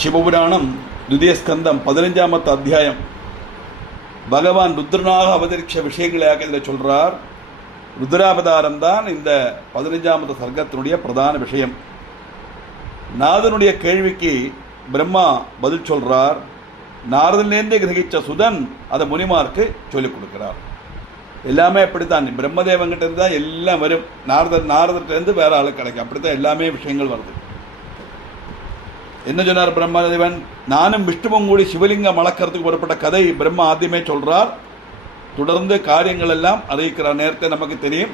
சிவபுராணம் துதியஸ்கந்தம் 15வது அத்தியாயம். பகவான் ருத்ரனாக அவதரித்த விஷயங்களாக இதில் சொல்றார். ருத்ராவதாரம் தான் இந்த 15வது சர்க்கத்தினுடைய பிரதான விஷயம். நாரதனுடைய கேள்விக்கு பிரம்மா பதில் சொல்றார். நாரதனிலேருந்து கிரகிச்ச சுதன் அதை முனிமாருக்கு சொல்லிக் கொடுக்கிறார். எல்லாமே அப்படித்தான். பிரம்மதேவங்கிட்ட இருந்தால் எல்லாம் வரும். நாரதர்கிட்டேருந்து வேற ஆளு கிடைக்கும். அப்படித்தான் எல்லாமே விஷயங்கள் வருது. என்ன சொன்னார் பிரம்மதேவன்? நானும் விஷ்ணுவும் கூடி சிவலிங்கம் அளக்கிறதுக்கு புறப்பட்ட கதை பிரம்மா ஆദ്യമേ சொல்றார். தொடர்ந்து காரியங்கள் எல்லாம் அறிவிக்கிறார். நேரத்தை நமக்கு தெரியும்.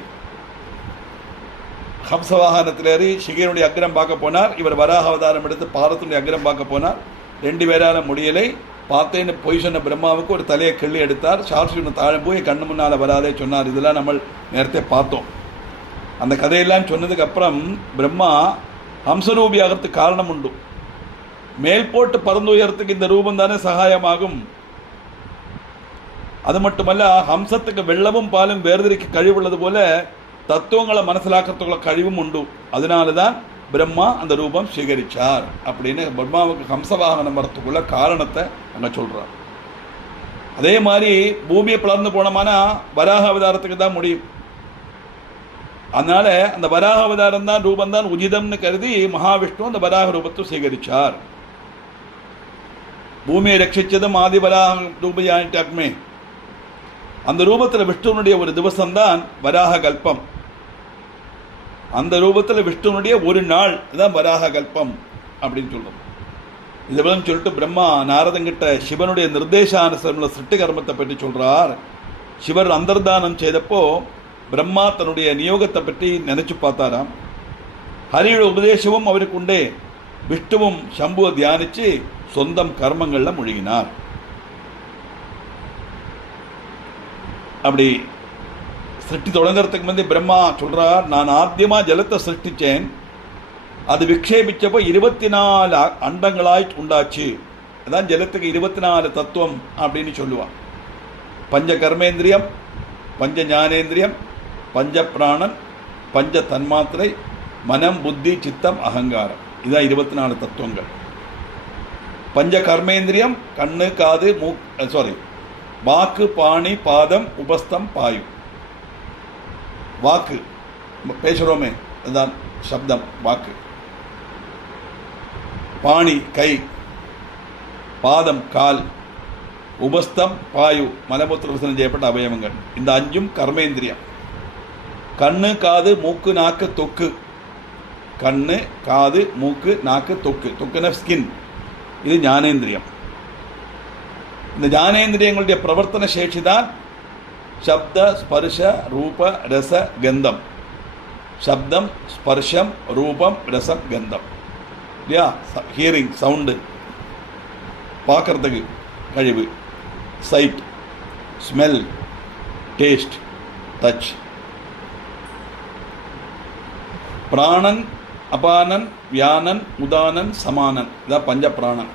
ஹம்சவாகனத்திலேறி சிகையனுடைய அக்ரம் பார்க்க போனார். இவர் வராக அவதாரம் எடுத்து பாரத்தினுடைய அக்ரம் பார்க்க போனார். 2 பேரால முடியலை. பார்த்தேன்னு பொய் சொன்ன பிரம்மாவுக்கு ஒரு தலையை கிள்ளி எடுத்தார். சார்ஜி தாழ போய் கண்ணு முன்னால் வராதே சொன்னார். இதெல்லாம் நம்ம நேரத்தை பார்த்தோம். அந்த கதையெல்லாம் சொன்னதுக்கு அப்புறம் பிரம்மா ஹம்சரூபி ஆகிறதுக்கு காரணம் உண்டு. மேல் போட்டு பறந்து உயரத்துக்கு இந்த ரூபம் தானே சகாயமாகும். அது மட்டுமல்ல, ஹம்சத்துக்கு வெள்ளமும் பாலும் வேறுதிரிக்கு கழிவுள்ளது போல தத்துவங்களை மனசிலாக்கிறதுக்குள்ள கழிவும் உண்டு. அதனாலதான் பிரம்மா அந்த ரூபம் ஸ்வீகரிச்சார் அப்படின்னு பிரம்மாவுக்கு ஹம்சவாகனம் வரத்துக்குள்ள காரணத்தை அங்க சொல்றார். அதே மாதிரி பூமியை பிளர்ந்து போனோம்னா வராக அவதாரத்துக்கு தான் முடியும். அதனால அந்த வராக அவதாரம் தான் ரூபம் தான் உஜிதம்னு கருதி மகாவிஷ்ணு அந்த வராக ரூபத்தை ஸ்வீகரிச்சார். பூமியை ரட்சிச்சதும் ஆதிவராக ரூபையாயிட்டாக்குமே. அந்த ரூபத்தில் விஷ்ணுனுடைய ஒரு திவசம்தான் வராக கல்பம். அந்த ரூபத்தில் விஷ்ணுனுடைய ஒரு நாள் தான் வராக கல்பம் அப்படின்னு சொல்லும். இதெல்லாம் சொல்லிட்டு பிரம்மா நாரதங்கிட்ட சிவனுடைய நிர்தேசானுசரமுள்ள சிருஷ்டி கர்மத்தை பற்றி சொல்றார். சிவர் அந்தர்தானம் செய்தப்போ பிரம்மா தன்னுடைய நியோகத்தை பற்றி நினைச்சு பார்த்தாராம். ஹரியோட உபதேசமும் அவருக்கு உண்டே. விஷ்ணுவும் சம்புவை தியானிச்சு சொந்தம் கர்மங்கள்ல முழுகினார். அப்படி சிருஷ்டி தொடங்குறதுக்கு முந்தைய பிரம்மா சொல்றார், நான் ஆத்தியமா ஜலத்தை சிருஷ்டிச்சேன். அது விக்ஷேபிச்சப்போ 24 அண்டங்களாய் உண்டாச்சு. அதான் ஜலத்துக்கு 24 தத்துவம் அப்படின்னு சொல்லுவான். பஞ்ச கர்மேந்திரியம், பஞ்ச ஞானேந்திரியம், பஞ்ச பிராணன், பஞ்ச தன்மாத்திரை, மனம், புத்தி, சித்தம், அகங்காரம். இதான் 24 தத்துவங்கள். பஞ்ச கர்மேந்திரியம் கண்ணு, காது, வாக்கு, பாணி, பாதம், உபஸ்தம், பாயு. வாக்கு பேசுறோமே, அதுதான் சப்தம் வாக்கு. பாணி கை, பாதம் கால், உபஸ்தம் பாயு மலமூத்திர விசர்ஜனம் செய்யப்பட்ட அவயவங்கள். இந்த 5ம் கர்மேந்திரியம். கண்ணு, காது, மூக்கு, நாக்கு, தொக்கு. கண்ணு, காது, மூக்கு, நாக்கு, தொக்கு. தொக்குன ஸ்கின். இது ஞானேந்திரியம். இந்த ஞானேந்திரியங்களுடைய பிரவர்த்தன சேஷி தான் சப்த, ஸ்பர்ஷ, ரூப, ரச, கந்தம். சப்தம், ஸ்பர்ஷம், ரூபம், ரசம், கந்தம். இல்லையா? ஹியரிங் சவுண்டு, பார்க்கறதுக்கு கழிவு, சைட், ஸ்மெல், டேஸ்ட், டச். பிராணன், அபானன், வியானன், உதானன், சமானன். இதான் பஞ்ச பிராணன்.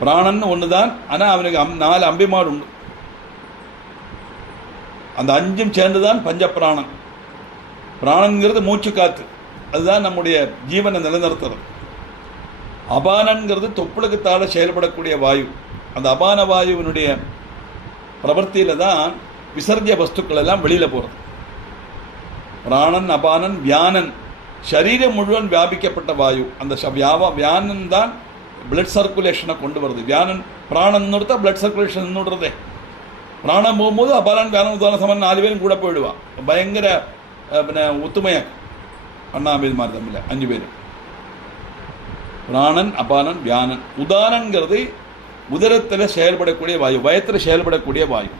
பிராணன் ஒன்று தான், ஆனால் அவனுக்கு 4 அம்பிமாடு உண்டு. அந்த 5ம் சேர்ந்துதான் பஞ்ச பிராணன். பிராணன்கிறது மூச்சு காத்து, அதுதான் நம்முடைய ஜீவனை நிலைநிறுத்துறது. அபானன்கிறது தொப்புளுக்கு தாழ செயல்படக்கூடிய வாயு. அந்த அபான வாயுவினுடைய பிரவர்த்தியில தான் விசர்ஜ வஸ்துக்கள் எல்லாம் வெளியில போறது. பிராணன், அபானன், வியானன் சரீரம் முழுவன் வியாபிக்கப்பட்ட வாயு. அந்த வியானன் தான் பிளட் சர்க்குலேஷனை கொண்டு வருது. வியானன் பிராணன் நிறுத்தா பிளட் சர்க்குலேஷன் நின்றுடுறதே. பிராணம் போகும்போது அபானன், வியானன், உதான, சமன் 4 பேரும் கூட போயிடுவான். பயங்கர ஒத்துமையா அண்ணாமேது மாதிரி தம்பில்ல 5 பேர். பிராணன், அபானன், வியானன். உதானங்கிறது உதரத்தில் செயல்படக்கூடிய வாயு, வயத்தில் செயல்படக்கூடிய வாயு.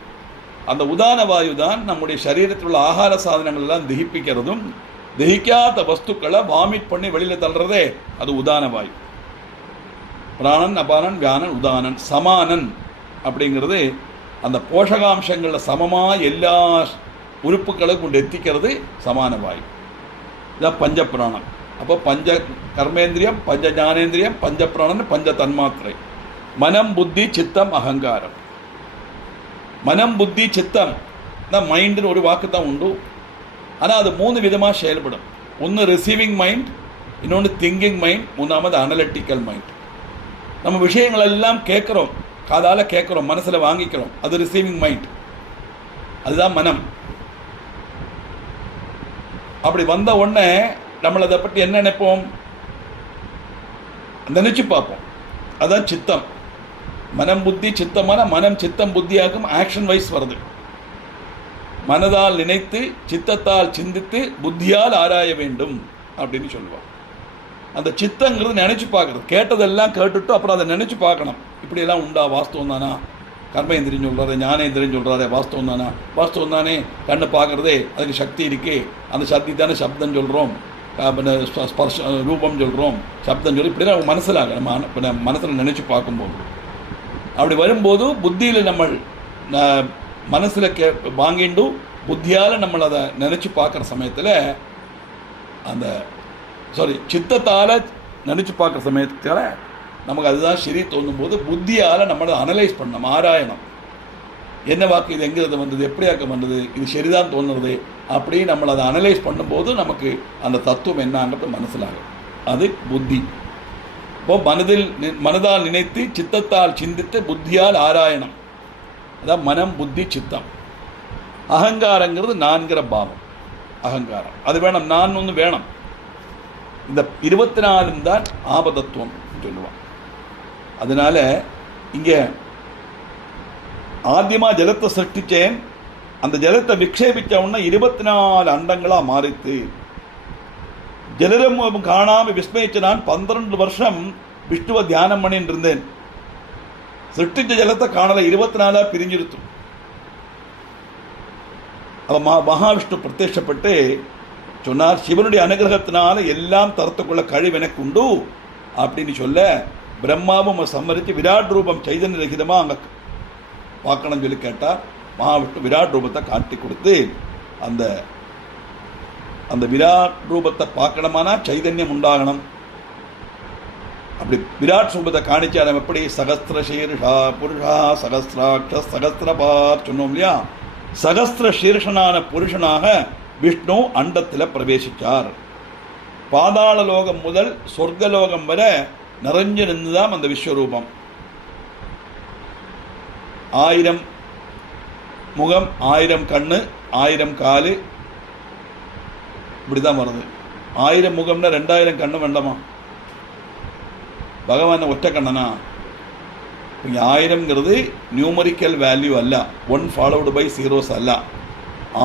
அந்த உதான வாயு தான் நம்முடைய சரீரத்தில் உள்ள ஆகார சாதனங்கள் எல்லாம் தகிப்பிக்கிறதும், தகிக்காத வஸ்துக்களை வாமிட் பண்ணி வெளியில தள்ளுறதே அது உதான வாயு. பிராணன், அபானன், வியானன், உதானன். சமானன் அப்படிங்கிறது அந்த போஷகாம்சங்களில் சமமாக எல்லா உறுப்புகளும் கொண்டு எத்திக்கிறது சமான வாயு. இதான் பஞ்ச பிராணன். அப்போ பஞ்ச கர்மேந்திரியம், பஞ்ச ஞானேந்திரியம், பஞ்ச பிராணன், பஞ்ச தன்மாத்திரை. மனம், புத்தி, சித்தம், அகங்காரம். மனம், புத்தி, சித்தம் தான் மைண்டுன்னு ஒரு வாக்கு தான் உண்டு. ஆனால் அது 3 விதமாக செயல்படும். ஒன்று ரிசீவிங் மைண்ட், இன்னொன்று திங்கிங் மைண்ட், மூணாவது அனலிட்டிக்கல் மைண்ட். நம்ம விஷயங்கள் எல்லாம் கேட்குறோம், காதால் கேட்குறோம், மனசில் வாங்கிக்கிறோம். அது ரிசீவிங் மைண்ட், அதுதான் மனம். அப்படி வந்த உடனே நம்மளை அதை பற்றி என்ன நினைப்போம், நினைச்சு பார்ப்போம். அதான் சித்தம். மனம் புத்தி சித்தமான மனம் சித்தம் புத்தியாகும் ஆக்ஷன் வைஸ் வருது. மனதால் நினைத்து சித்தத்தால் சிந்தித்து புத்தியால் ஆராய வேண்டும் அப்படின்னு சொல்லுவான். அந்த சித்தங்கிறது நினைச்சு பார்க்கறது. கேட்டதெல்லாம் கேட்டுட்டு அப்புறம் அதை நினைச்சு பார்க்கணும். இப்படியெல்லாம் உண்டா, வாஸ்தவம் தானா, கர்மேந்திரியம் சொல்கிறாரு, ஞானேந்திரியம் சொல்கிறாரு, வாஸ்தவம் தானா, வாஸ்தவம் தானே, கண்ணு பார்க்குறதே அதுக்கு சக்தி இருக்கே, அந்த சக்தி தானே சப்தம் சொல்கிறோம், ஸ்பர்ஷ ரூபம் சொல்கிறோம், சப்தம் சொல்லி இப்படி தான் மனசிலாக நம்ம மனசில் நினச்சி பார்க்கும்போது அப்படி வரும்போது புத்தியில் நம்ம மனசில் வாங்கிண்டு புத்தியால் நம்மளை அதை நினச்சி பார்க்குற சமயத்தில் அந்த சித்தத்தால் நினச்சி பார்க்குற சமயத்தில் நமக்கு அதுதான் சரி தோணும்போது புத்தியால் நம்மளை அனலைஸ் பண்ணணும், ஆராயணும். என்ன வாக்கு இது, எங்கே இது வந்தது, எப்படியாக்க வந்தது, இது சரிதான் தோணுறது, அப்படி நம்மளை அதை அனலைஸ் பண்ணும்போது நமக்கு அந்த தத்துவம் என்னங்கிறது மனசிலாகும். அது புத்தி. இப்போது மனதால் நினைத்து சித்தத்தால் சிந்தித்து புத்தியால் ஆராயணம். அதான் மனம் புத்தி சித்தம். அகங்காரங்கிறது நான்கிற பாவம். அகங்காரம் அது வேணும், நான் ஒன்று வேணும். இந்த 24 தான் ஆபதத்துவம் சொல்லுவான். அதனால இங்கே ஆத்தியமாக ஜலத்தை சிருஷ்டிச்சேன், அந்த ஜலத்தை விக்ஷேபிச்ச உடனே 24 அண்டங்களாக மாறித்து. ஜலரம் காணாமல் விஸ்மயிச்சு நான் 12 வருஷம் விஷ்ணுவை தியானம் பண்ணிட்டு இருந்தேன். சிருஷ்டிச்ச ஜலத்தை காணலை, 24 பிரிஞ்சிருத்தும். அவன் மகாவிஷ்ணு பிரத்யட்சப்பட்டு சொன்னார், சிவனுடைய அனுகிரகத்தினால எல்லாம் தரத்துக்குள்ள கழிவு எனக்கு உண்டு அப்படின்னு சொல்ல, பிரம்மாவும் சம்மரித்து விராட் ரூபம் சைதன்ய ரகிதமாக அங்கே பார்க்கணும்னு சொல்லி கேட்டார். மகாவிஷ்ணு விராட் ரூபத்தை காட்டி கொடுத்து, அந்த அந்த விராட் ரூபத்தை பார்க்கணுமானா சைதன்யம் உண்டாகணும். அப்படி விராட் ரூபத்தை காணிச்சார். எப்படி சகஸ்திர சீர்ஷா புருஷா சகஸ்திராட்ச சகஸ்திரபார் சொன்னோம் இல்லையா, சகஸ்திர சீர்ஷனான புருஷனாக விஷ்ணு அண்டத்தில் பிரவேசித்தார். பாதாள லோகம் முதல் சொர்க்கலோகம் வரை நிறைஞ்சு நின்றுதான் அந்த விஸ்வரூபம். 1000 முகம், 1000 கண்ணு, 1000 காலு, இப்படிதான் வருது. 1000 முகம்னா 2000 கண்ணு வேண்டாமா? பகவான் ஒற்ற கண்ணனா? இங்கே 1000ங்கிறது நியூமரிக்கல் வேல்யூ அல்ல, 1 ஃபாலோடு பை ஜீரோஸ் அல்ல.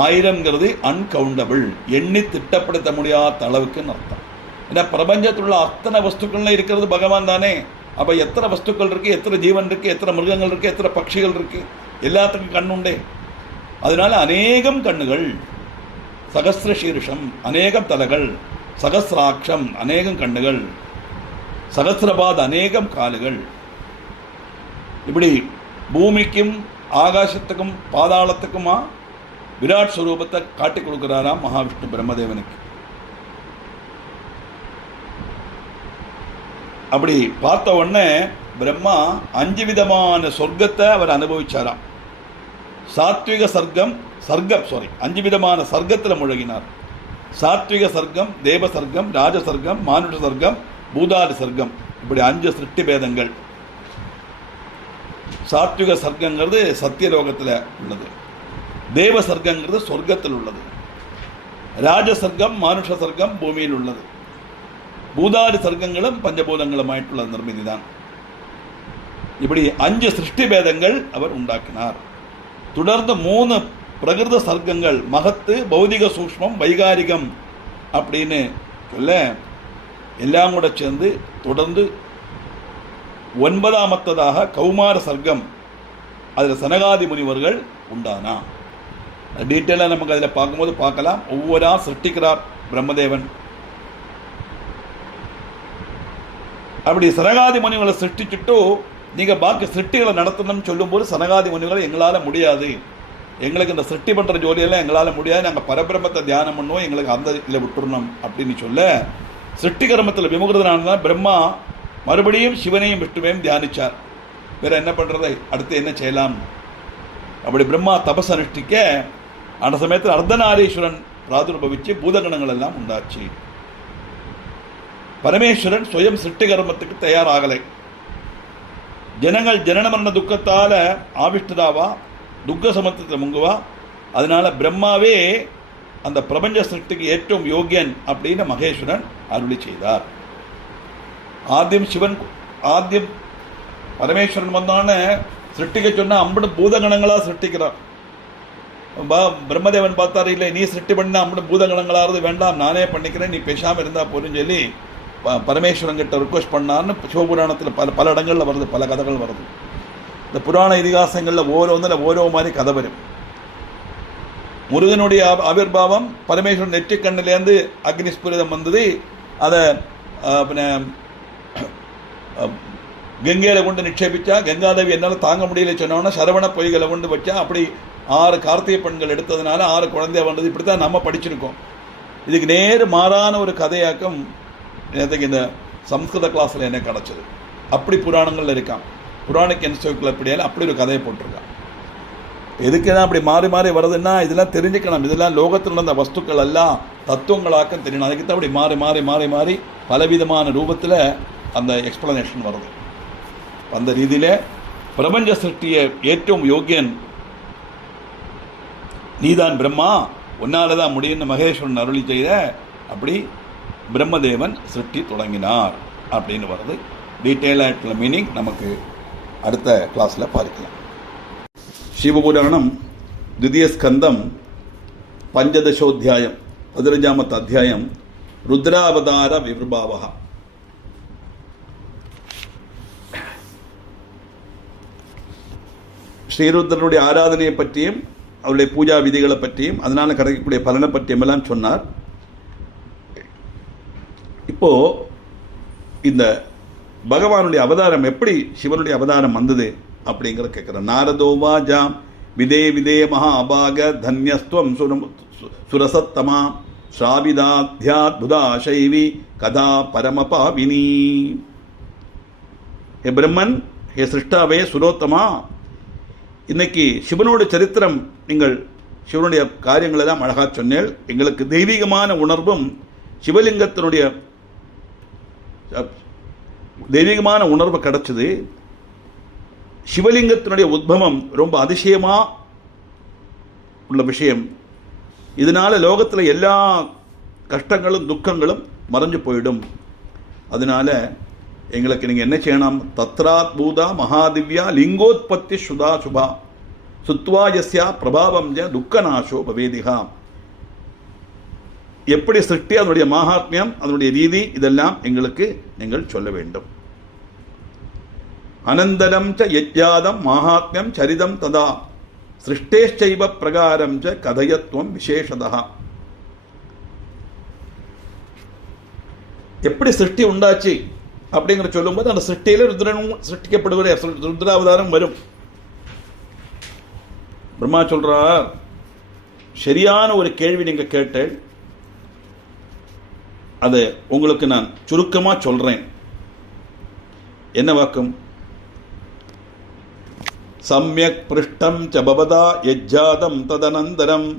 1000ங்கிறது அன்கவுண்டபிள், எண்ணி திட்டப்படுத்த முடியாத அளவுக்குன்னு அர்த்தம். ஏன்னா பிரபஞ்சத்தில் உள்ள அத்தனை வஸ்துக்கள்ல இருக்கிறது பகவான் தானே. அப்போ எத்தனை வஸ்துக்கள் இருக்குது, எத்தனை ஜீவன் இருக்குது, எத்தனை மிருகங்கள் இருக்குது, எத்தனை பட்சிகள் இருக்குது, எல்லாத்துக்கும் கண்ணுண்டே. அதனால அநேகம் கண்ணுகள், சகஸ்திர சீர்ஷம் அநேகம் தலைகள், சகஸ்திராட்சம் அநேகம் கண்ணுகள், சகஸ்திரபாத் அநேகம் காலுகள். இப்படி பூமிக்கும் ஆகாசத்துக்கும் பாதாளத்துக்குமா விராட் ஸ்வரூபத்தை காட்டி கொடுக்கிறாராம் மகாவிஷ்ணு பிரம்மதேவனுக்கு. அப்படி பார்த்த உடனே பிரம்மா 5 விதமான சொர்க்கத்தை அவர் அனுபவிச்சாராம். சாத்விக சர்க்கம் 5 விதமான சர்க்கத்தில் முழங்கினார். சாத்விக சர்க்கம், தேவ சர்க்கம், ராஜ சர்க்கம், மானுஷ சர்க்கம், பூதாரி சர்க்கம், இப்படி 5 சிருஷ்டி பேதங்கள். சாத்விக சர்க்கங்கிறது சத்தியலோகத்தில் உள்ளது, தேவ சர்க்கங்கிறது சொர்க்கத்தில் உள்ளது, ராஜ சர்க்கம் மானுஷ சர்க்கம் பூமியில் உள்ளது, பூதாரி சர்க்கங்களும் பஞ்சபூதங்களும் ஆയിട്ടുள்ள நிர்மிதி தான். இப்படி 5 சிருஷ்டி பேதங்கள் அவர் உண்டாக்கினார். தொடர்ந்து 3 பிரகிருத சர்க்கங்கள், மகத்து, பௌதிக சூக்ஷ்மம், வைகாரிகம் அப்படின்னு சொல்ல எல்லாம் கூட சேர்ந்து தொடர்ந்து 9ஆமத்ததாக கௌமார சர்க்கம், அதில் சனகாதி முனிவர்கள் உண்டானா. டீட்டெயிலாக நமக்கு அதில் பார்க்கும்போது பார்க்கலாம். ஒவ்வொரு சிருஷ்டிக்கிறார் பிரம்மதேவன். அப்படி சனகாதி முனிவர்களை சிருஷ்டிச்சுட்டு நீங்கள் பாக்கி சிருஷ்டிகளை நடத்தணும்னு சொல்லும்போது சனகாதி முனிவர்களை எங்களால் முடியாது, எங்களுக்கு இந்த சிருஷ்டி பண்ணுற ஜோலியெல்லாம் எங்களால் முடியாது, நாங்கள் பரபிரமத்தை தியானம் பண்ணுவோம், எங்களுக்கு அந்த இதில் விட்டுறணும் அப்படின்னு சொல்ல, சிருஷ்டி கர்மத்தில் விமுகிருதனான பிரம்மா மறுபடியும் சிவனையும் விஷ்ணுவையும் தியானிச்சார். வேற என்ன பண்ணுறதை, அடுத்து என்ன செய்யலாம்? அப்படி பிரம்மா தபஸ் அனுஷ்டிக்க அந்த சமயத்தில் அர்த்தநாரீஸ்வரன் பிராதுர்பவிச்சு பூதகணங்கள் எல்லாம் உண்டாச்சு. பரமேஸ்வரன் சுயம் சிருஷ்டி கர்மத்துக்கு தயாராகலை. ஜனங்கள் ஜனன மரண துக்கத்தால் ஆவிஷ்டதாவா, துக்க சமுத்திரத்தில் முங்குவா. அதனால பிரம்மாவே அந்த பிரபஞ்ச சிருஷ்டிக்கு ஏற்றவும் யோகியன் அப்படின்னு மகேஸ்வரன் அருளி செய்தார். ஆദ്യം பரமேஸ்வரன் வந்தான சிருஷ்டிக்க சொன்னால் அம்படு பூதகணங்களாக சிருஷ்டிக்கிறார். பிரம்மதேவன் பார்த்தாரு, இல்லை நீ சிருஷ்டி பண்ண அம்படு பூதகணங்களாகிறது வேண்டாம், நானே பண்ணிக்கிறேன், நீ பேசாமல் இருந்தால் போருன்னு சொல்லி பரமேஸ்வரன் கிட்ட ரிக்வெஸ்ட் பண்ணார்னு சிவபுராணத்தில் பல இடங்களில் வருது, பல கதைகள் வருது. இந்த புராண இதிகாசங்களில் ஓரோ மாதிரி கதை வரும். முருகனுடைய ஆவிர்பாவம் பரமேஸ்வரன் நெற்றி கண்ணிலேருந்து அக்னிஸ்புரிதம் வந்தது. அதை கங்கையில கொண்டு நிக்ஷேபிச்சா, கங்காதேவி என்னால் தாங்க முடியல சொன்னோன்னா சரவண பொய்களை கொண்டு வச்சா, அப்படி 6 கார்த்திகை பெண்கள் எடுத்ததுனால 6 குழந்தைய வந்தது. இப்படி தான் நம்ம படிச்சிருக்கோம். இதுக்கு நேர் மாறான ஒரு கதையாக்கம் எனக்கு இந்த சம்ஸ்கிருத கிளாஸில் என்ன கிடச்சிது. அப்படி புராணங்கள் இருக்கான். புராணிக் என்சைக்ளோபீடியாவில் அப்படி ஒரு கதையை போட்டிருக்கான். எதுக்கு தான் அப்படி மாறி மாறி வருதுன்னா இதெல்லாம் தெரிஞ்சுக்கணும். இதெல்லாம் லோகத்தில் நடந்த வஸ்துக்கள் எல்லாம் தத்துவங்களாக்கம் தெரியணும். அதுக்கு தான் அப்படி மாறி மாறி மாறி மாறி பலவிதமான ரூபத்தில் அந்த எக்ஸ்பிளனேஷன் வருது. அந்த ரீதியில் பிரபஞ்ச சிருஷ்டியை ஏற்றவும் யோகியன் நீதான் பிரம்மா, உன்னால தான் முடியும்னு மகேஸ்வரன் அருளி செய்த. அப்படி பிரம்மதேவன் சிருஷ்டி தொடங்கினார் அப்படின்னு வருது. டீட்டெயிலாக மீனிங் நமக்கு அடுத்த கிளாஸில் பார்க்கலாம். சிவபுராணம் द्वितीय स्कंदम पंचदशोध्यायम 15th अध्यायम रुद्रावतार विर्भावः. ஸ்ரீருத்ரனுடைய ஆராதனையை பற்றியும் அவருடைய பூஜா விதிகளை பற்றியும் அதனால் கிடைக்கக்கூடிய பலனை பற்றியும் எல்லாம் சொன்னார். இப்போ இந்த பகவானுடைய அவதாரம் எப்படி சிவனுடைய அவதாரம் வந்தது அப்படிங்கிற கேட்குறேன். நாரதோவாஜாம் விதே விதே மகா அபாக தன்யஸ்துவம் சுரசத்தமா ஸ்ராவிதாத்யாத்புதா சைவி கதா பரமபாவினி. ஹே பிரம்மன், ஹே சிருஷ்டாவே, சுரோத்தமா, இன்னைக்கு சிவனோட சரித்திரம், நீங்கள் சிவனுடைய காரியங்கள் எல்லாம் அழகாக சொன்னேன். எங்களுக்கு தெய்வீகமான உணர்வும் சிவலிங்கத்தினுடைய தெய்வீகமான உணர்வு கிடைச்சது. சிவலிங்கத்தினுடைய உத்பவம் ரொம்ப அதிசயமா உள்ள விஷயம். இதனால லோகத்தில் எல்லா கஷ்டங்களும் துக்கங்களும் மறைஞ்சு போயிடும். அதனால எங்களுக்கு நீங்கள் என்ன செய்யணும்? தத்ராத் பூதா மகாதிவ்யா லிங்கோத்பத்தி சுதா சுபா சுத்வாயஸ்யா பிரபாவம் ஜ துக்கநாசோ பவேதிகா. எப்படி சிருஷ்டி, அதனுடைய மகாத்மியம், அதனுடைய ரீதி, இதெல்லாம் எங்களுக்கு நீங்கள் சொல்ல வேண்டும். அனந்தரம் ச யஜ்ஞாதம் மகாத்மியம் சரிதம் ததா சிருஷ்டேச்சைவ பிரகாரம் ச கதயத்வம் விசேஷதா. எப்படி சிருஷ்டி உண்டாச்சு அப்படிங்கிற சொல்லும்போது அந்த சிருஷ்டியில ருத்ரனும் சிருஷ்டிக்கப்படுகிற ருத்ராவதாரம் வரும். பிரம்மா சொல்றார், சரியான ஒரு கேள்வி நீங்க கேட்ட, அதை உங்களுக்கு நான் சுருக்கமா சொல்றேன். என்ன வாக்கும்? சம்யக் பிருஷ்டம் ச பவதா யஜ்ஜாதம் ததனந்தரம்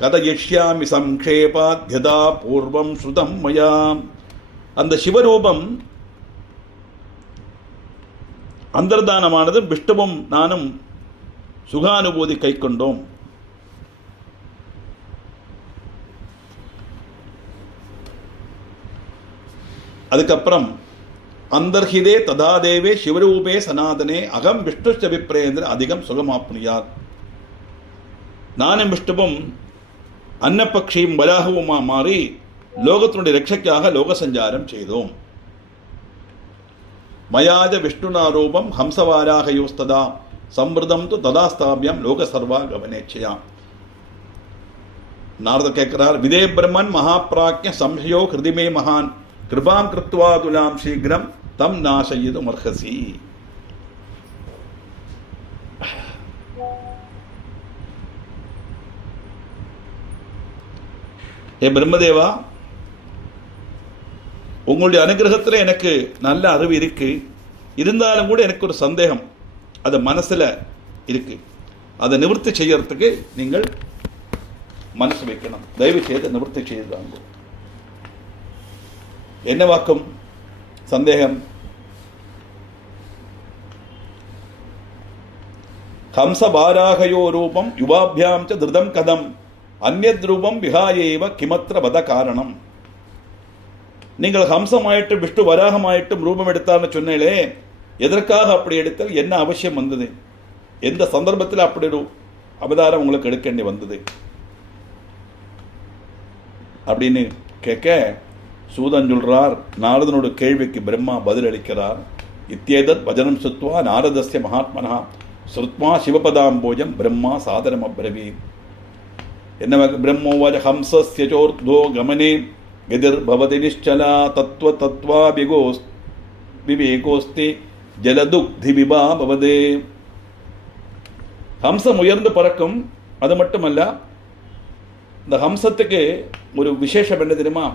கதயிஷ்யாமி சம்க்ஷேபாத்யதா பூர்வம் ஸ்ருதம் மயா. அந்த சிவரூபம் அந்தர்தானமானது விஷ்ணுவும் நானும் சுகானுபூதி கை கொண்டோம். அதுக்கப்புறம் அந்தர்ஹிதே ததாதேவே சிவரூபே சனாதனே அகம் விஷ்ணுச்ச விப்ரேந்திர அதிகம் சுகமாப்னுயார். நானும் விஷ்ணுவும் அன்னபக்ஷியும் வராகவுமா மாறி லோகத்தினுடைய ரட்சைக்காக லோக சஞ்சாரம் செய்தோம். மயாஜ விஷ்ணுநாரூபம் ஹம்சவாராகயோஸ்ததா சம்பிரதம் து ததாஸ்தாபியம் லோக சர்வா கவனேச்சயாம். நாரதர் கேட்கிறார், விதே பிரம்மன் மகாப்ராக்ய சம்ஹயோ ஹிருதிமே மகான் கிருபாம் கிருத்வா துலாம் சீக்கிரம் தம் நாசயிது மர்ஹசி. ஏ பிரம்மதேவா, உங்களுடைய அனுகிரகத்தில் எனக்கு நல்ல அறிவு இருக்கு. இருந்தாலும் கூட எனக்கு ஒரு சந்தேகம் அது மனசில் இருக்கு. அதை நிவர்த்தி செய்யறதுக்கு நீங்கள் மனசு வைக்கணும். தயவு செய்து நிவர்த்தி செய்தாங்க. என்ன வாக்கும் சந்தேகம்? ஹம்சபாராகயோ ரூபம் யுவாபியாம் ச திருதம் கதம் அந்யத் ரூபம் விஹாயேவ கிமத்திர வத காரணம். நீங்கள் ஹம்சமாயிட்டும் விஷ்ணு வராகமாயிட்டும் ரூபம் எடுத்தார்னு சொன்னீங்களே, எதற்காக அப்படி எடுத்தல், என்ன அவசியம் வந்தது, எந்த சந்தர்ப்பத்தில் அப்படி ஒரு அவதாரம் உங்களுக்கு எடுக்க வேண்டி வந்தது அப்படின்னு கேட்க சூதன் சொல்றார். நாரதனோட கேள்விக்கு பிரம்மா பதிலளிக்கிறார். இத்தியேதத் வஜனம் சுத்வா நாரதஸ்ய மகாத்மனா ஸ்ருத்மா சிவபதாம்போஜம் பிரம்மா சாதனம் அப்ரவீத். என்ன பிரம்மோவாச்ச ஹம்சஸ்ய சோர்த்வோ கமனே கதிர் பவதி நிஷ்சலா தத்வ தத்வா விவேகோஸ்தி ஜலதுக்தி விபா பவதே. ஹம்சம் உயர்ந்து பறக்கும். அது மட்டுமல்ல, இந்த ஹம்சத்துக்கு ஒரு விசேஷம் என்ன தெரியுமா,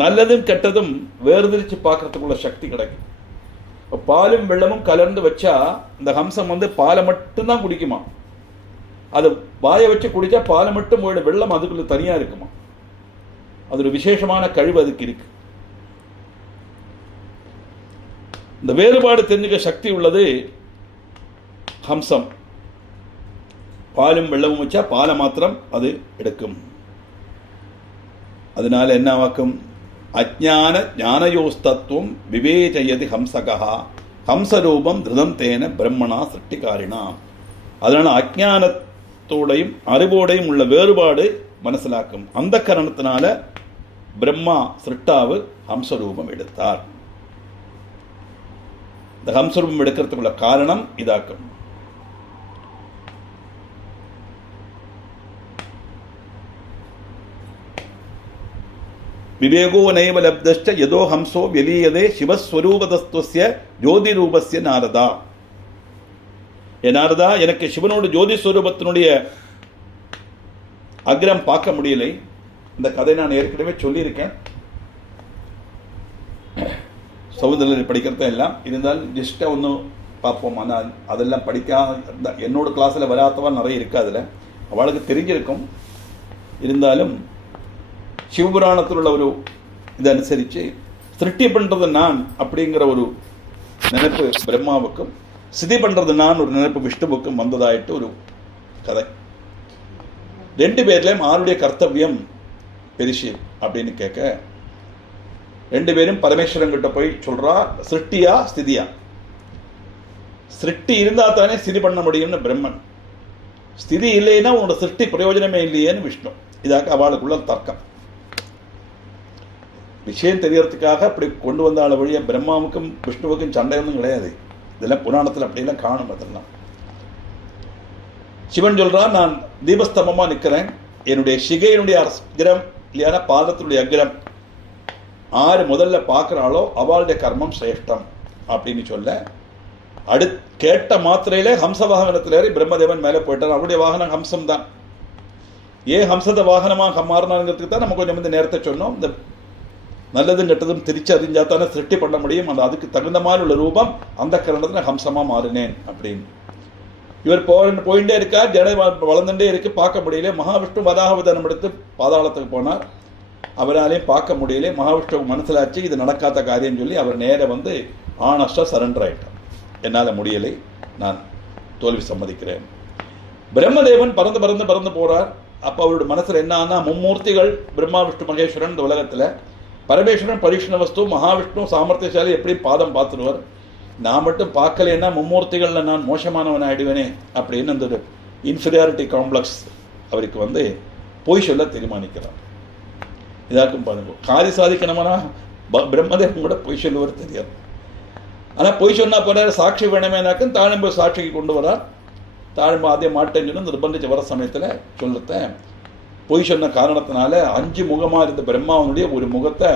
நல்லதும் கெட்டதும் வேறுதிரிச்சு பார்க்கறதுக்குள்ள சக்தி கிடைக்கும். பாலும் வெள்ளமும் கலந்து வச்சா இந்த ஹம்சம் பாலை மட்டும்தான் குடிக்குமா. அது வாயை வச்சு குடிச்சா பாலை மட்டும் போயிடும், வெள்ளம் அதுக்குள்ள தனியா இருக்குமா. அது ஒரு விசேஷமான கழிவு அதுக்கு இருக்கு. இந்த வேறுபாடு தெரிஞ்சுக்க சக்தி உள்ளது ஹம்சம். பாலும் வெள்ளமும் வச்சா பாலை மாத்திரம் அது எடுக்கும். அதனால என்ன வாக்கும், அஜ்ஞான ஞானயோஸ்தத்துவம் விவேச்சயதி ஹம்சகா ஹம்சரூபம் திருதம் தேன பிரம்மணா சிருஷ்டிகாரிணா. அதனால அஜ்ஞானத்தோடையும் அறிவோடையும் உள்ள வேறுபாடு மனசிலாக்கும். அந்த காரணத்தினால பிரம்மா சிருஷ்டாவு ஹம்சரூபம் எடுத்தார். இந்த ஹம்சரூபம் எடுக்கிறதுக்குள்ள காரணம் இதாக்கும். விவேகோ நைவ லப்தஷ்ட யதோ ஹம்சோ வெளியதே சிவஸ்வரூபதஸ்துவஸ்ய ஜோதிரூபஸ்ய நாரதா. நாரதா, எனக்கு சிவனோட ஜோதி ஸ்வரூபத்தினுடைய அக்ரம் பார்க்க முடியலை. இந்த கதை நான் ஏற்கனவே சொல்லியிருக்கேன், சௌந்தர்யம் படிக்கிறத எல்லாம். இருந்தாலும் ஜஸ்டா ஒன்று பார்ப்போம். ஆனால் அதெல்லாம் படிக்காத என்னோட கிளாஸில் வராதவா நிறைய இருக்கு, அதில் அவளுக்கு தெரிஞ்சிருக்கும். இருந்தாலும் சிவபுராணத்தில் உள்ள ஒரு இதை அனுசரித்து சிருஷ்டி பண்ணுறது நான் அப்படிங்கிற ஒரு நினைப்பு பிரம்மாவுக்கும், சிதி பண்ணுறது நான் ஒரு நினைப்பு விஷ்ணுவுக்கும் வந்ததாயிட்டு ஒரு கதை. ரெண்டு பேர்லையும் ஆருடைய கர்த்தவியம் பெரிசி அப்படின்னு கேட்க, ரெண்டு பேரும் பரமேஸ்வரன் கிட்ட போய் சொல்றா, சிருஷ்டியா ஸ்திதியா. சிருஷ்டி இருந்தா தானே ஸ்திதி பண்ண முடியும்னு பிரம்மன், ஸ்திதி இல்லைன்னா உன்னோட சிருஷ்டி பிரயோஜனமே இல்லையேன்னு விஷ்ணு. இதாக அவளுக்குள்ள தர்க்கம். விஷயம் தெரியறதுக்காக அப்படி கொண்டு வந்தால வழிய பிரம்மாவுக்கும் விஷ்ணுவுக்கும் சண்டை ஒன்றும் கிடையாது. இதெல்லாம் புராணத்தில் அப்படியெல்லாம் காணும். அதெல்லாம் சிவன் சொல்றான், நான் தீபஸ்தம்பமா நிற்கிறேன், என்னுடைய சிகையினுடைய அக்ரம் இல்லையான பாதத்தினுடைய அக்ரம் ஆறு முதல்ல பார்க்கிறாளோ அவளுடைய கர்மம் சிரேஷ்டம் அப்படின்னு சொல்ல, கேட்ட மாத்திரையிலே ஹம்ச வாகனத்தில் ஏறி பிரம்மதேவன் மேலே போயிட்டார். அவருடைய வாகனம் ஹம்சம் தான். ஏன் ஹம்சத்தை வாகனமாக மாறினாங்கிறதுக்கு தான் நம்ம கொஞ்சம் நேரத்தை சொன்னோம். இந்த நல்லதும் கெட்டதும் திரிச்சு அறிஞ்சா தானே சிருஷ்டி பண்ண முடியும். அந்த அதுக்கு தகுந்த மாதிரி உள்ள ரூபம் அந்த காரணத்தில் ஹம்சமா மாறினேன் அப்படின்னு. இவர் போயிட்டே இருக்கார், ஜடை வளர்ந்துட்டே இருக்கு, பார்க்க முடியல. மகாவிஷ்ணு வராகவதானம் எடுத்து பாதாளத்துக்கு போனார், அவராலையும் பார்க்க முடியல. மகாவிஷ்ணுவுக்கு மனசிலாச்சு இது நடக்காத காரியம் சொல்லி அவர் நேர ஆனஸ்டா சரண்டர் ஆயிட்டார். என்னால் முடியலை, நான் தோல்வி சம்மதிக்கிறேன். பிரம்மதேவன் பறந்து பறந்து பறந்து போறார். அப்போ அவருடைய மனசுல என்ன ஆனா, மும்மூர்த்திகள் பிரம்மா விஷ்ணு மகேஸ்வரன் இந்த உலகத்துல, பரமேஸ்வரன் பரீட்சண வஸ்து, மகாவிஷ்ணு சாமர்த்தியசாலி, எப்படி பாதம் பார்த்துடுவார். நான் மட்டும் பார்க்கலன்னா மும்மூர்த்திகள்ல நான் மோசமானவன் ஆயிடுவேனே அப்படின்னு அந்த ஒரு இன்ஃபீரியாரிட்டி காம்ப்ளெக்ஸ் அவருக்கு பொய் சொல்ல தீர்மானிக்கிறார். இதாக்கும் பாருங்க, காரி சாதிக்கணும்னா பிரம்மதேவன் கூட பொய் சொல்லுவார் தெரியாது. ஆனால் பொய் சொன்னா போற, சாட்சி வேணுமேனாக்கும் தாழம்பு சாட்சிக்கு கொண்டு வரார். தாழம்பு அதே மாட்டேன்னு நிர்பந்திச்சு வர சமயத்தில் சொல்லத்தேன் பொய் சொன்ன காரணத்தினால 5 முகமா இருந்த பிரம்மாவனுடைய ஒரு முகத்தை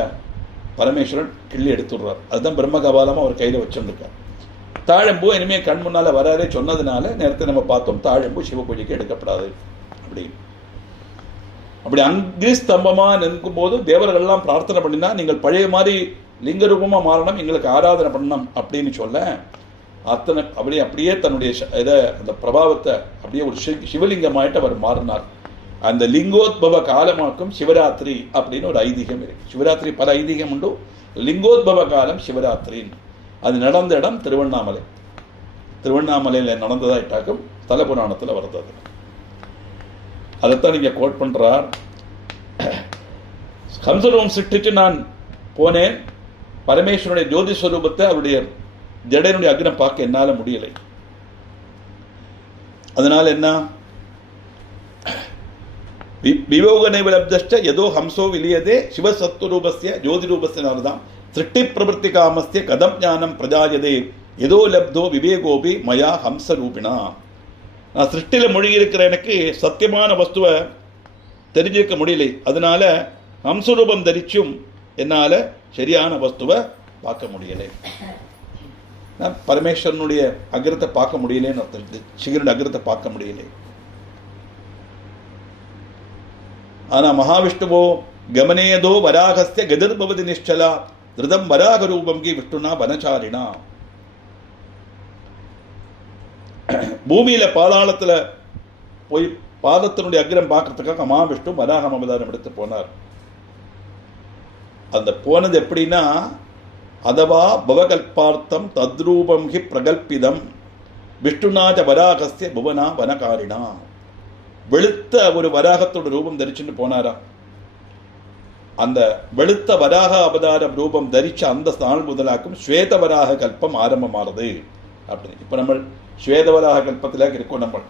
பரமேஸ்வரன் கிள்ளி எடுத்துடுறார். அதுதான் பிரம்ம கபாலமா அவர் கையில வச்சுருக்கார். தாழம்பூ இனிமே கண் முன்னால வராதே சொன்னதுனால நேரத்தை நம்ம பார்த்தோம், தாழம்பூ சிவ பூஜைக்கு எடுக்கப்படாது அப்படின்னு. அப்படி அங்கி ஸ்தம்பமா நிற்கும் போது தேவர்கள்லாம் பிரார்த்தனை பண்ணினா, நீங்கள் பழைய மாதிரி லிங்க ரூபமா மாறணும், எங்களுக்கு ஆராதனை பண்ணணும் அப்படின்னு சொல்ல, அத்தனை அப்படியே தன்னுடைய அந்த பிரபாவத்தை அப்படியே ஒரு சிவலிங்கமாயிட்டு அவர் மாறினார். அந்த லிங்கோத்பவ காலமாக்கும் சிவராத்திரி அப்படின்னு ஒரு ஐதீகம் இருக்கு. சிவராத்திரி பல ஐதீகம் உண்டு. லிங்கோத்பவ காலம் சிவராத்திரி. அது நடந்த இடம் திருவண்ணாமலை. திருவண்ணாமலையில் நடந்ததாயிட்டாக்கும் ஸ்தல புராணத்தில் வருது. அது அதைத்தான் இங்கே கோட் பண்ணுறார். ஹம்சரூபம் சிருஷ்டிச்சு நான் போனேன், பரமேஸ்வரனுடைய ஜோதி ஸ்வரூபத்தை அவருடைய ஜடையனுடைய அக்னம் பார்க்க என்னால் முடியலை. அதனால என்ன, விவோக நைவலப்தஷ்ட ஏதோ ஹம்சோ விலியதே சிவசத்துரூபஸ்ய ஜோதி ரூபஸ்யனால்தான் சிருஷ்டி பிரவருத்தி காமஸ்ய கதம் ஞானம் பிரஜாயதே ஏதோ லப்தோ விவேகோபி மயா ஹம்ச ரூபினா. நான் சிருஷ்டியில் மொழி இருக்கிற எனக்கு சத்தியமான வஸ்துவை தெரிஞ்சிருக்க முடியலை. அதனால ஹம்சரூபம் தரிச்சும் என்னால் சரியான வஸ்துவை பார்க்க முடியலை. நான் பரமேஸ்வரனுடைய அகிரத்தை பார்க்க முடியலேன்னு அர்த்தம். சிவனுடைய அகிரத்தை பார்க்க முடியலை. ஆனா மகாவிஷ்ணுவோ கமனேதோ வராகஸ்ய கதிர்பவதி நிஷ்சலா திருதம் வராக ரூபம் கி விஷ்ணுனா வனச்சாரினா. பூமியில பாதாளத்துல போய் பாதத்தினுடைய அக்ரம் பார்க்கறதுக்காக மகாவிஷ்ணு வராகம் அவதாரம் எடுத்து போனார். அந்த போனது எப்படின்னா, அதவா பவகல்பார்த்தம் தத்ரூபம் ஹி பிரகல்பிதம் விஷ்ணுநாஜ வராகஸ்ய புவனா வனகாரிணா. வெளுத்த ஒரு வராகத்தோட ரூபம் தரிச்சுன்னு போனாரா. அந்த வெளுத்த வராக அவதார ரூபம் தரிச்ச அந்த நாள் முதலாக்கும் ஸ்வேத வராக கல்பம் ஆரம்பமானது அப்படின்னு. இப்ப நம்ம ஸ்வேதவராக கல்பத்தில் இருக்கோம். நம்ம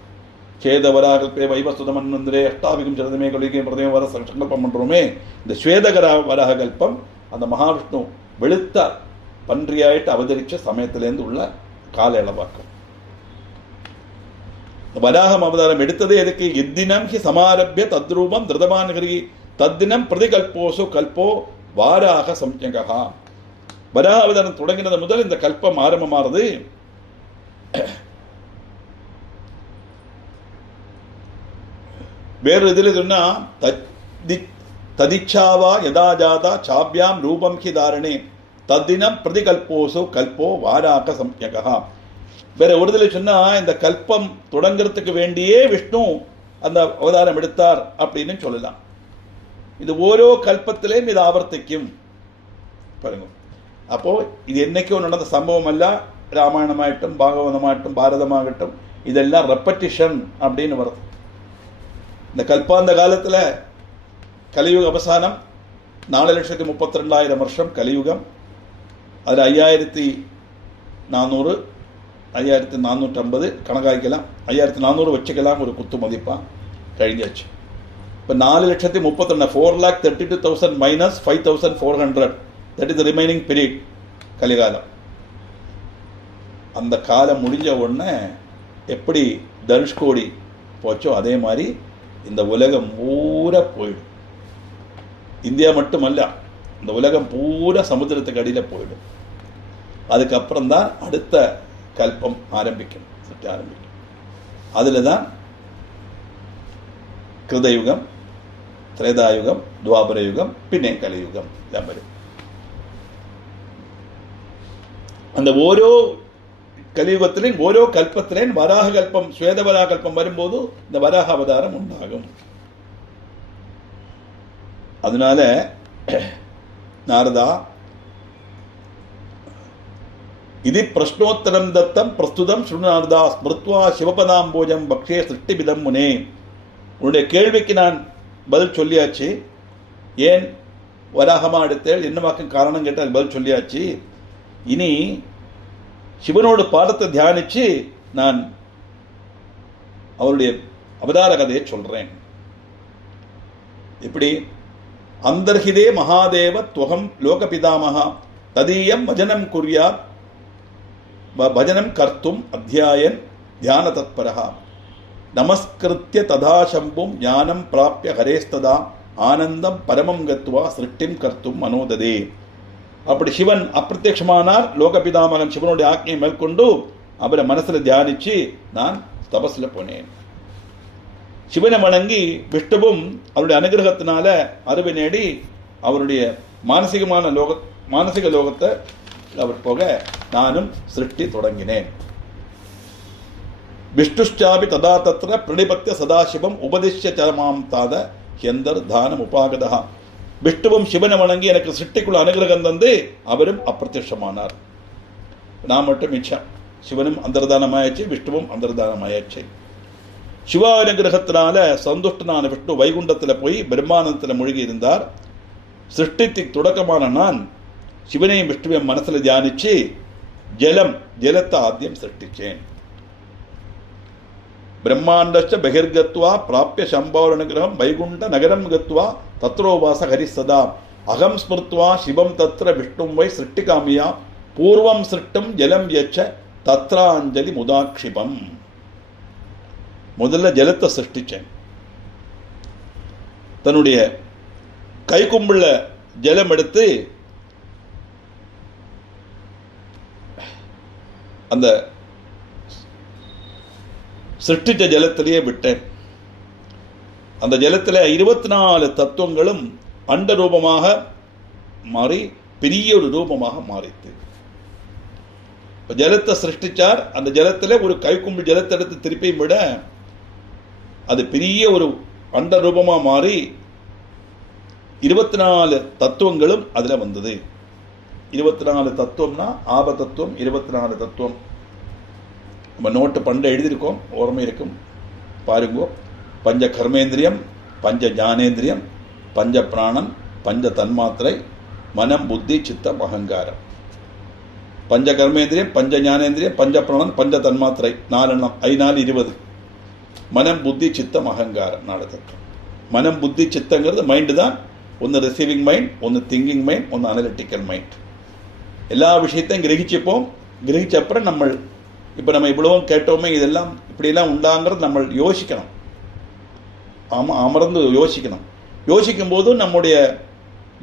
ஸ்வேதவராக கல்பே வைவசுதமன்வந்திரே அஷ்டாபிகம் சரதமே கொலிகை பிரதமே வர சங்கல்பம் பண்றோமே. இந்த ஸ்வேதகரா வராக கல்பம் அந்த மகாவிஷ்ணு வெளுத்த பன்றியாயிட்டு அவதரிச்ச சமயத்திலேருந்து உள்ள கால அளவாக்கும். வராகம் அவதாரம் எடுத்ததே எதுக்கு? இத்தினம் ஹி சமாரபிய தத்ரூபம் திருதமானகரி தத்தினம் பிரதிகல்போசு கல்போ வாராக சம்யகா. வராக அவதாரம் தொடங்கினது முதல் இந்த கல்பம் ஆரம்பமானது. வேறு இதில் சொன்னா ததிச்சாவா யதா ஜாதா சாபியாம் ரூபம் ஹி தாரணே தத்தினம் பிரதிகல்போசு கல்போ வாராக சம்யகா. வேற ஒரு இதில் சொன்னா இந்த கல்பம் தொடங்கிறதுக்கு வேண்டியே விஷ்ணு அந்த அவதாரம் எடுத்தார் அப்படின்னு சொல்லலாம். இது ஓரோ கல்பத்திலேயும் இது ஆவர்த்திக்கும் பாருங்க. அப்போ இது என்னைக்கும் நடந்த சம்பவம் அல்ல. ராமாயணமாகட்டும் பாகவதமாகட்டும் பாரதமாகட்டும் இதெல்லாம் ரெப்படிஷன் அப்படின்னு வருது. இந்த கல்பாந்த காலத்தில் கலியுக அவசானம் 4,32,000 வருஷம் கலியுகம். அதில் 5,400 5,450 கணக்காய்க்கலாம். 5,400 வச்சுக்கலாம் ஒரு குத்து மதிப்பாக கழிஞ்சாச்சு. இப்போ 4,32,000 4,32,000 minus 5,400 that is the remaining period கலிகாலம். அந்த காலம் முடிஞ்ச உடனே எப்படி தனுஷ்கோடி போச்சோ அதே மாதிரி இந்த உலகம் பூரா போயிடும். இந்தியா மட்டுமல்ல, இந்த உலகம் பூரா சமுத்திரத்துக்கு அடியில் போயிடும். அதுக்கப்புறம் தான் அடுத்த கல்பம் ஆரம்பிக்கும், சுற்றி ஆரம்பிக்கும். அதில் தான் கிருதயுகம், திரேதாயுகம், துவாபர யுகம், பின்னே கலியுகம் எல்லாம் வரும். அந்த ஓரோ கலியுகத்திலேயும் ஓரோ கல்பத்திலேயும் வராக கல்பம் ஸ்வேதவராக கல்பம் வரும்போது இந்த வராக அவதாரம் உண்டாகும். அதனால நாரதா இது பிரஷ்னோத்தரம் தத்தம் பிரஸ்துதம் ஸ்ருணாரதா ஸ்மிருத்வா சிவபதாம்போஜம் பக்ஷே சிருஷ்டிபிதம் முனே. உன்னுடைய கேள்விக்கு நான் பதில் சொல்லியாச்சு. ஏன் வராகமா எடுத்தேள் என்னவாக்கும் காரணம் கேட்டால் பதில் சொல்லியாச்சு. இனி சிவனோட பாடத்தை தியானிச்சு நான் அவருடைய அவதார கதையை சொல்றேன். எப்படி? அந்தர்ஹிதே மகாதேவ துவகம் லோகபிதாமகா ததீயம் வஜனம் குர்யாத் பஜனம் கர்த்தும் அத்தியாயன் தியான தத்பரஹா நமஸ்கிருத்ய ததா சம்பும் ஞானம் பிராப்ய ஹரேஸ்ததா ஆனந்தம் பரமம் கத்வா சிருஷ்டிம் கர்த்தும் மனோததே. அப்படி சிவன் அப்பிரத்யட்சமானார். லோகபிதாமகன் சிவனுடைய ஆக்ஞையை மேற்கொண்டு அவரை மனசுல தியானிச்சு நான் தபஸ்ல போனேன். சிவனை வணங்கி விஷ்ணுவும் அவருடைய அனுகிரகத்தினால அறிவை நேடி அவருடைய மானசிக லோகத்தை அவர் போக நானும் சிருஷ்டி தொடங்கினேன். விஷ்ணுஷ்டாபி ததா தத்ர பிரணிபத்திய சதாசிவம் உபதிஷ்ய சரமாம் தாத ஹெந்தர் தானம் உபாகதா. விஷ்ணுவும் சிவனை வணங்கி எனக்கு சிருஷ்டிக்குள்ள அனுகிரகம் தந்து அவரும் அப்பிரத்யட்சமானார். நான் மட்டும் மிச்சம். சிவனும் அந்தர்தானமாயாச்சு, விஷ்ணுவும் அந்தர்தானமாயாச்சு. சிவானுகிரகத்தினால சந்துஷ்டனான விஷ்ணு வைகுண்டத்தில் போய் பிரம்மானந்தத்தில் மூழ்கி இருந்தார். சிருஷ்டிக்கு தொடக்கமான நான் சிவனையும் விஷ்ணுவையும் மனசில் தியானிச்சு ஜலத்தை ஆத்தியம் சிருஷ்டிச்சேன். பிரம்மாண்டச்ச பகிர்கத்வா பிராப்பிய சம்பவனுகிரகம் வைகுண்ட நகரம் கத்வா தத்ரோவாச ஹரிசதா அகம் ஸ்மிருத்வா சிவம் தத்ர விஷ்ணும் வை சிருஷ்டிகாமியா பூர்வம் சிருஷ்டும் ஜலம் யச்ச தத்ராஞ்சலி முதாட்சிபம். முதல்ல ஜலத்தை சிருஷ்டிச்சேன். தன்னுடைய கைக்கும்புள்ள ஜலம் எடுத்து அந்த சிருஷ்டிச்ச ஜலத்திலேயே விட்டேன். அந்த ஜலத்தில் 24 தத்துவங்களும் அண்ட ரூபமாக மாறி பெரிய ஒரு ரூபமாக மாறித்து. ஜலத்தை சிருஷ்டிச்சார். அந்த ஜலத்தில் ஒரு கைக்கும்பிள் ஜலத்தை எடுத்து திருப்பியும் விட அது பெரிய ஒரு அண்ட ரூபமாக மாறி 24 தத்துவங்களும் அதில் வந்தது. 24 தத்துவம்னா ஆப தத்துவம், 24 தத்துவம். நம்ம நோட்டு பண்டு எழுதியிருக்கோம், ஓர்மை இருக்கும் பாருங்கோ. பஞ்ச கர்மேந்திரியம், பஞ்ச ஞானேந்திரியம், பஞ்ச பிராணன், பஞ்ச தன்மாத்திரை, மனம் புத்தி சித்தம் அகங்காரம். பஞ்ச கர்மேந்திரியம், பஞ்ச ஞானேந்திரியம், பஞ்ச பிராணன், பஞ்ச தன்மாத்திரை, 4 எண்ணம், 5 4 20. மனம் புத்தி சித்தம் அகங்காரம் 4 தத்துவம். மனம் புத்தி சித்தங்கிறது மைண்டு தான். ஒன்று ரிசீவிங் மைண்ட், ஒன்று திங்கிங் மைண்ட், ஒன்று அனலிட்டிக்கல் மைண்ட். எல்லா விஷயத்தையும் கிரகிச்சுப்போம். கிரகிச்ச அப்புறம் இப்போ நம்ம இவ்வளவும் கேட்டோமே, இதெல்லாம் இப்படியெல்லாம் உண்டாங்கிறது நம்ம யோசிக்கணும். அமர்ந்து யோசிக்கணும். யோசிக்கும் போதும் நம்முடைய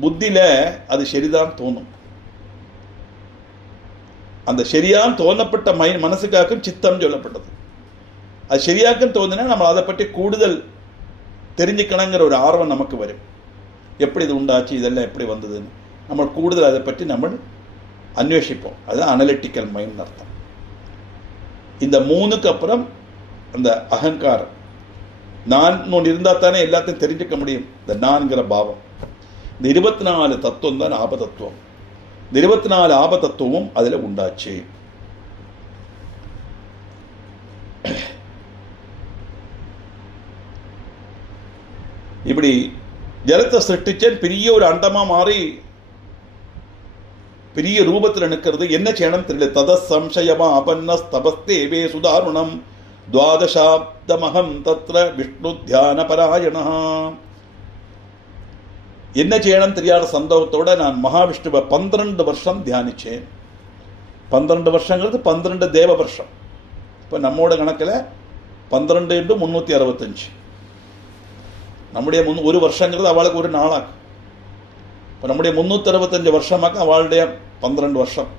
புத்தியில் அது சரிதான் தோணும். அந்த சரியான் தோணப்பட்ட மனசுக்காக்கும் சித்தம் சொல்லப்பட்டது. அது சரியாக்கும் தோணுனா நம்ம அதை பற்றி கூடுதல் தெரிஞ்சுக்கணுங்கிற ஒரு ஆர்வம் நமக்கு வரும். எப்படி இது உண்டாச்சு, இதெல்லாம் எப்படி வந்ததுன்னு நம்ம கூடுதல் அதை பற்றி நம்ம அன்வேஷிப்போம். அதுதான் அனலிட்டிக்கல் மைண்ட் அர்த்தம். இந்த 3க்கு அப்புறம் அந்த அகங்காரம், நான் ஒன்று இருந்தால் தானே எல்லாத்தையும் தெரிஞ்சுக்க முடியும். இந்த நான்கிற பாவம். இந்த 24 தத்துவம் தான் ஆப தத்துவம். இந்த 24 ஆப தத்துவமும் அதில் உண்டாச்சு. இப்படி ஜலத்தை சிருஷ்டிச்சேன். பெரிய ஒரு அண்டமாக மாறி பெரிய ரூபத்தில் நிற்கிறது. என்ன செய்யணும் தெரியல. தத சம்சயமா அபன்ன தபஸ்தேவே சுதாருணம் துவாதசாப்தமகம் தத்ர விஷ்ணு தியான பராயணா. என்ன செய்யணும் தெரியாத சந்தோகத்தோட நான் மகாவிஷ்ணுவை 12 வருஷம் தியானிச்சேன். 12 வருஷங்கிறது 12 தேவ வருஷம். இப்போ நம்மோட கணக்கில் 12 × 365. நம்முடைய ஒரு வருஷங்கிறது அவளுக்கு ஒரு நாளாகும். இப்போ நம்முடைய 365 வருஷமாக்க அவளுடைய 12 வருஷம்.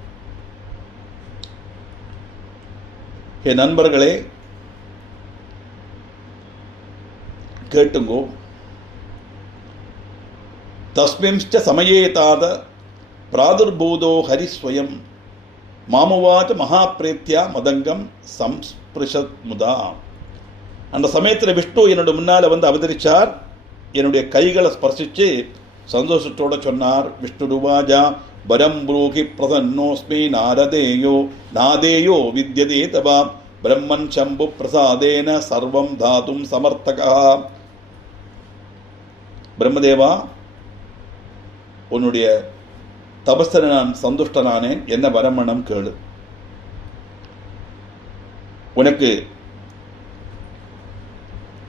என் நண்பர்களே கேட்டுங்கோ. தஸ்மின்ச்ச சமயே தாத பிராதுர்பூதோ ஹரிஸ்வயம் மாமுவாச்ச மகாபிரேத்தியா மதங்கம் சம்ஸ்பிருஷத் முதா. அந்த சமயத்தில் விஷ்ணு என்னோட முன்னால் வந்து அவதரிச்சார். என்னுடைய கைகளை ஸ்பர்சிச்சு சந்தோஷத்தோட சொன்னார். விஷ்ணு ருவாஜா பரம் ப்ரூகி பிரசன்னோஸ்மி நாதேயோ வித்யதே தவா பிரம்மன் சம்பு பிரசாதேன சர்வம் தாதும் சமர்த்தகா. பிரம்மதேவா, உன்னுடைய தபஸ்தனை நான் சந்துஷ்டனானேன். என்ன வரமணம் கேளு. உனக்கு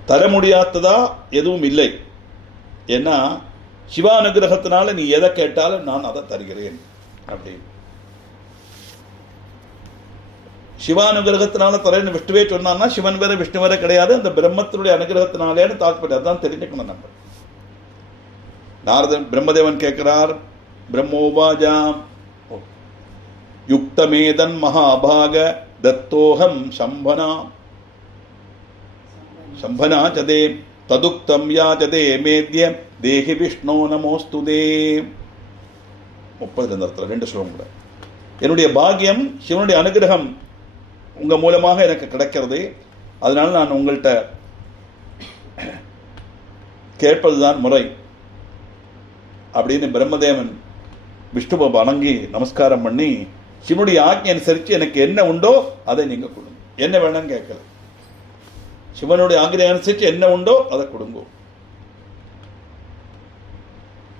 தர முடியாததா எதுவும் இல்லை. ஏன்னா சிவானுகிரகத்தினால நீ எதை கேட்டாலும் நான் அதை தருகிறேன் அப்படின்னு. சிவானுகிரகத்தினால தரேன்னு விஷ்ணுவே சொன்னான்னா சிவன் வேற விஷ்ணு வேற கிடையாது. அந்த பிரம்மத்தினுடைய அனுகிரகத்தினாலேன்னு தாற்பயம். அதான் தெரிஞ்சுக்கணும் நம்ம. நாரதன் பிரம்மதேவன் கேட்கிறார். பிரம்மோபாஜாம் யுக்தமேதன் மகாபாக தத்தோகம் சம்பனா சதே ததுக்தம் யாச்சதே மேத்ய தேஹி விஷ்ணோ நமோஸ்துதே. 30 இடத்துல 2 ஸ்லோகம் கூட. என்னுடைய பாக்கியம் சிவனுடைய அனுகிரகம் உங்க மூலமாக எனக்கு கிடைக்கிறது. அதனால நான் உங்கள்கிட்ட கேட்பதுதான் முறை அப்படின்னு பிரம்மதேவன் விஷ்ணுவை வணங்கி நமஸ்காரம் பண்ணி சிவனுடைய ஆజ్ఞை அனுசரித்து எனக்கு என்ன உண்டோ அதை நீங்க கொடுங்க. என்ன வேணும்னு கேட்கல. சிவனுடைய ஆக்கிரகம் அனுசரித்து என்ன உண்டோ அதை கொடுங்கோ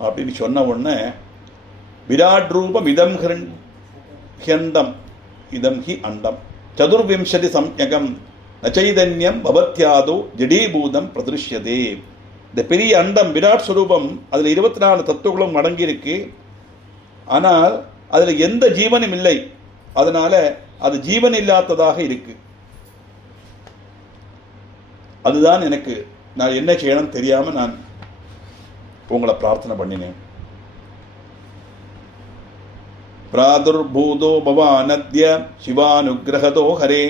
அப்படின்னு சொன்ன உடனே விராட் ரூபம் இதம் ஹியண்டம் இதம் ஹி அண்டம் சதுர்விம்சதி சம்யகம் நச்சைதன்யம் பவத்யாதோ ஜடீபூதம் பிரதிருஷ்யதே. இந்த பெரிய அண்டம் விராட் ஸ்வரூபம், அதில் 24 தத்துவங்களும் அடங்கியிருக்கு. ஆனால் அதில் எந்த ஜீவனும் இல்லை. அதனால அது ஜீவன் இல்லாததாக இருக்கு. அதுதான் எனக்கு நான் என்ன செய்யணும் தெரியாம நான் உங்களை பிரார்த்தனை பண்ணினேன். பிராதுர்பூதோ பவானத்ய சிவானுகிரகதோ ஹரே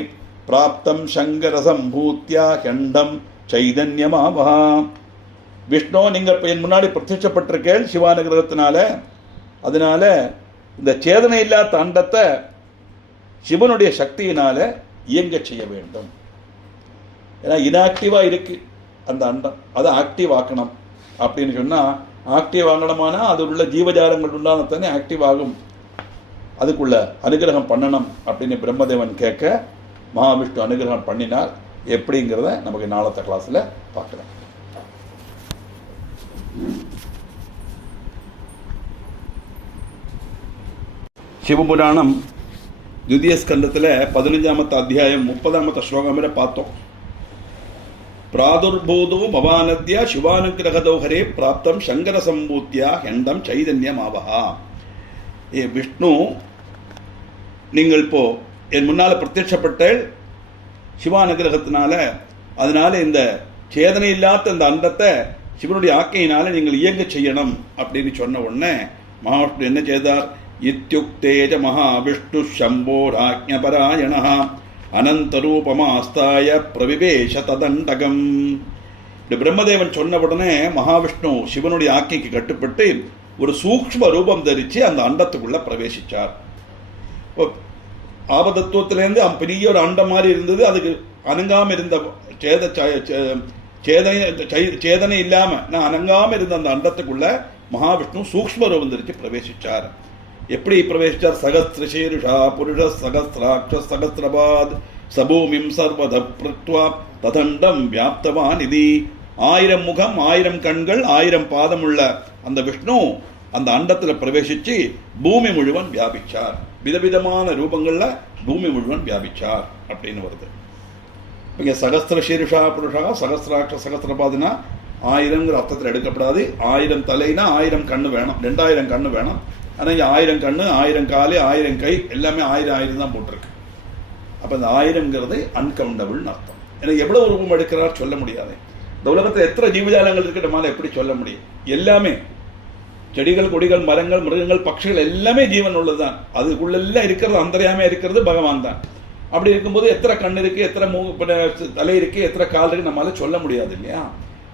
பிராப்தம் சங்கர சம்பூத்யா ஹண்டம் சைதன்யமாவஹா. விஷ்ணு நீங்க என் முன்னாடி பிரத்யட்சப்பட்டிருக்கேள் சிவானுகிரகத்தினால. அதனால இந்த சேதனை இல்லாத அண்டத்தை சிவனுடைய சக்தியினால இயங்க செய்ய வேண்டும். ஏன்னா இன்ஆக்டிவா இருக்கு அந்த அண்டம், அதை ஆக்டிவ் ஆக்கணும். அப்படின்னு சொன்னா ஆக்டிவ் ஆகணுமானா அது உள்ள ஜீவஜாலங்கள் உண்டானத்தானே ஆக்டிவ் ஆகும். அதுக்குள்ள அனுகிரகம் பண்ணணும் அப்படின்னு பிரம்மதேவன் கேட்க மகாவிஷ்ணு அனுகிரகம் பண்ணினார். எப்படிங்கிறத நமக்கு நாளத்த கிளாஸ்ல பார்க்கலாம். சிவபுராணம் த்விதீய ஸ்கந்தத்தில் 15வது அத்தியாயம் 30வது ஸ்லோகம் வரை பார்த்தோம். பிராதுர்பூதோ பவானத்யா சிவானுகிரகதோ ஹரே பிராப்தம் சங்கர சம்பூத்தியா ஹண்டம் சைதன்யமாவஹா. ஏ விஷ்ணு, நீங்கள் இப்போ என் முன்னால பிரத்யட்சப்பட்ட சிவானுகிரகத்தினால, அதனால இந்த சேதனை இல்லாத இந்த அண்டத்தை சிவனுடைய ஆக்கையினால நீங்கள் இயங்க செய்யணும் அப்படின்னு சொன்ன உடனே மகாவிஷ்ணு என்ன செய்தார்? இத்யுக்தேஜ மகாவிஷ்ணு சம்போராஜ்ஞபராயண அனந்தரூபமாஸ்தாய பிரவிவேஷ ததண்டகம். இப்படி பிரம்மதேவன் சொன்ன உடனே மகாவிஷ்ணு சிவனுடைய ஆக்கைக்கு கட்டுப்பட்டு ஒரு சூக்ஷ்ம ரூபம் தரிச்சு அந்த அண்டத்துக்குள்ள பிரவேசிச்சார். ஆபதத்துவத்திலேருந்து பெரிய ஒரு அண்டம் மாதிரி இருந்தது. அதுக்கு அணங்காம இருந்த சேதனை இல்லாம நான் அணங்காம இருந்த அந்த அண்டத்துக்குள்ள மகாவிஷ்ணு சூக்ஷ்ம ரூபம் தரிச்சு பிரவேசிச்சார். எப்படி பிரவேசிச்சார்? சகஸ்திரசீருஷா புருஷ சகஸ்திராட்ச சகஸ்திரபாத் சபூமிம் சர்வத பிரத்வா ததண்டம் வியாப்தவான் இதி. 1000 முகம், 1000 கண்கள், 1000 பாதம் உள்ள அந்த விஷ்ணு அந்த அண்டத்துல பிரவேசிச்சு பூமி முழுவன் வியாபிச்சார். விதவிதமான ரூபங்கள்ல பூமி முழுவன் வியாபிச்சார் அப்படின்னு வருது. இங்க சகஸ்திர சீருஷா புருஷா சகஸ்திராட்ச சகஸ்திரபாதுனா 1000ங்கிற அர்த்தத்தில் எடுக்கப்படாது. 1000 தலைனா 1000 கண்ணு வேணும், 2000 கண்ணு வேணும். ஆனால் இங்கே 1000 கண்ணு, 1000 காலு, 1000 கை, எல்லாமே 1000 தான் போட்டிருக்கு. அப்போ இந்த 1000ங்கிறது அன்கவுண்டபிள்னு அர்த்தம். ஏன்னா எவ்வளவு ரூபம் எடுக்கிறார் சொல்ல முடியாது. இந்த உலகத்தில் எத்தனை ஜீவஜாலங்கள் இருக்கு நம்மளால எப்படி சொல்ல முடியும்? எல்லாமே செடிகள், கொடிகள், மரங்கள், மிருகங்கள், பட்சிகள் எல்லாமே ஜீவன் உள்ளதுதான். அதுக்குள்ளெல்லாம் இருக்கிறது அந்தரியாமே இருக்கிறது பகவான் தான். அப்படி இருக்கும்போது எத்தனை கண் இருக்கு, எத்தனை தலை இருக்கு, எத்தனை கால் இருக்கு நம்மளால சொல்ல முடியாது இல்லையா?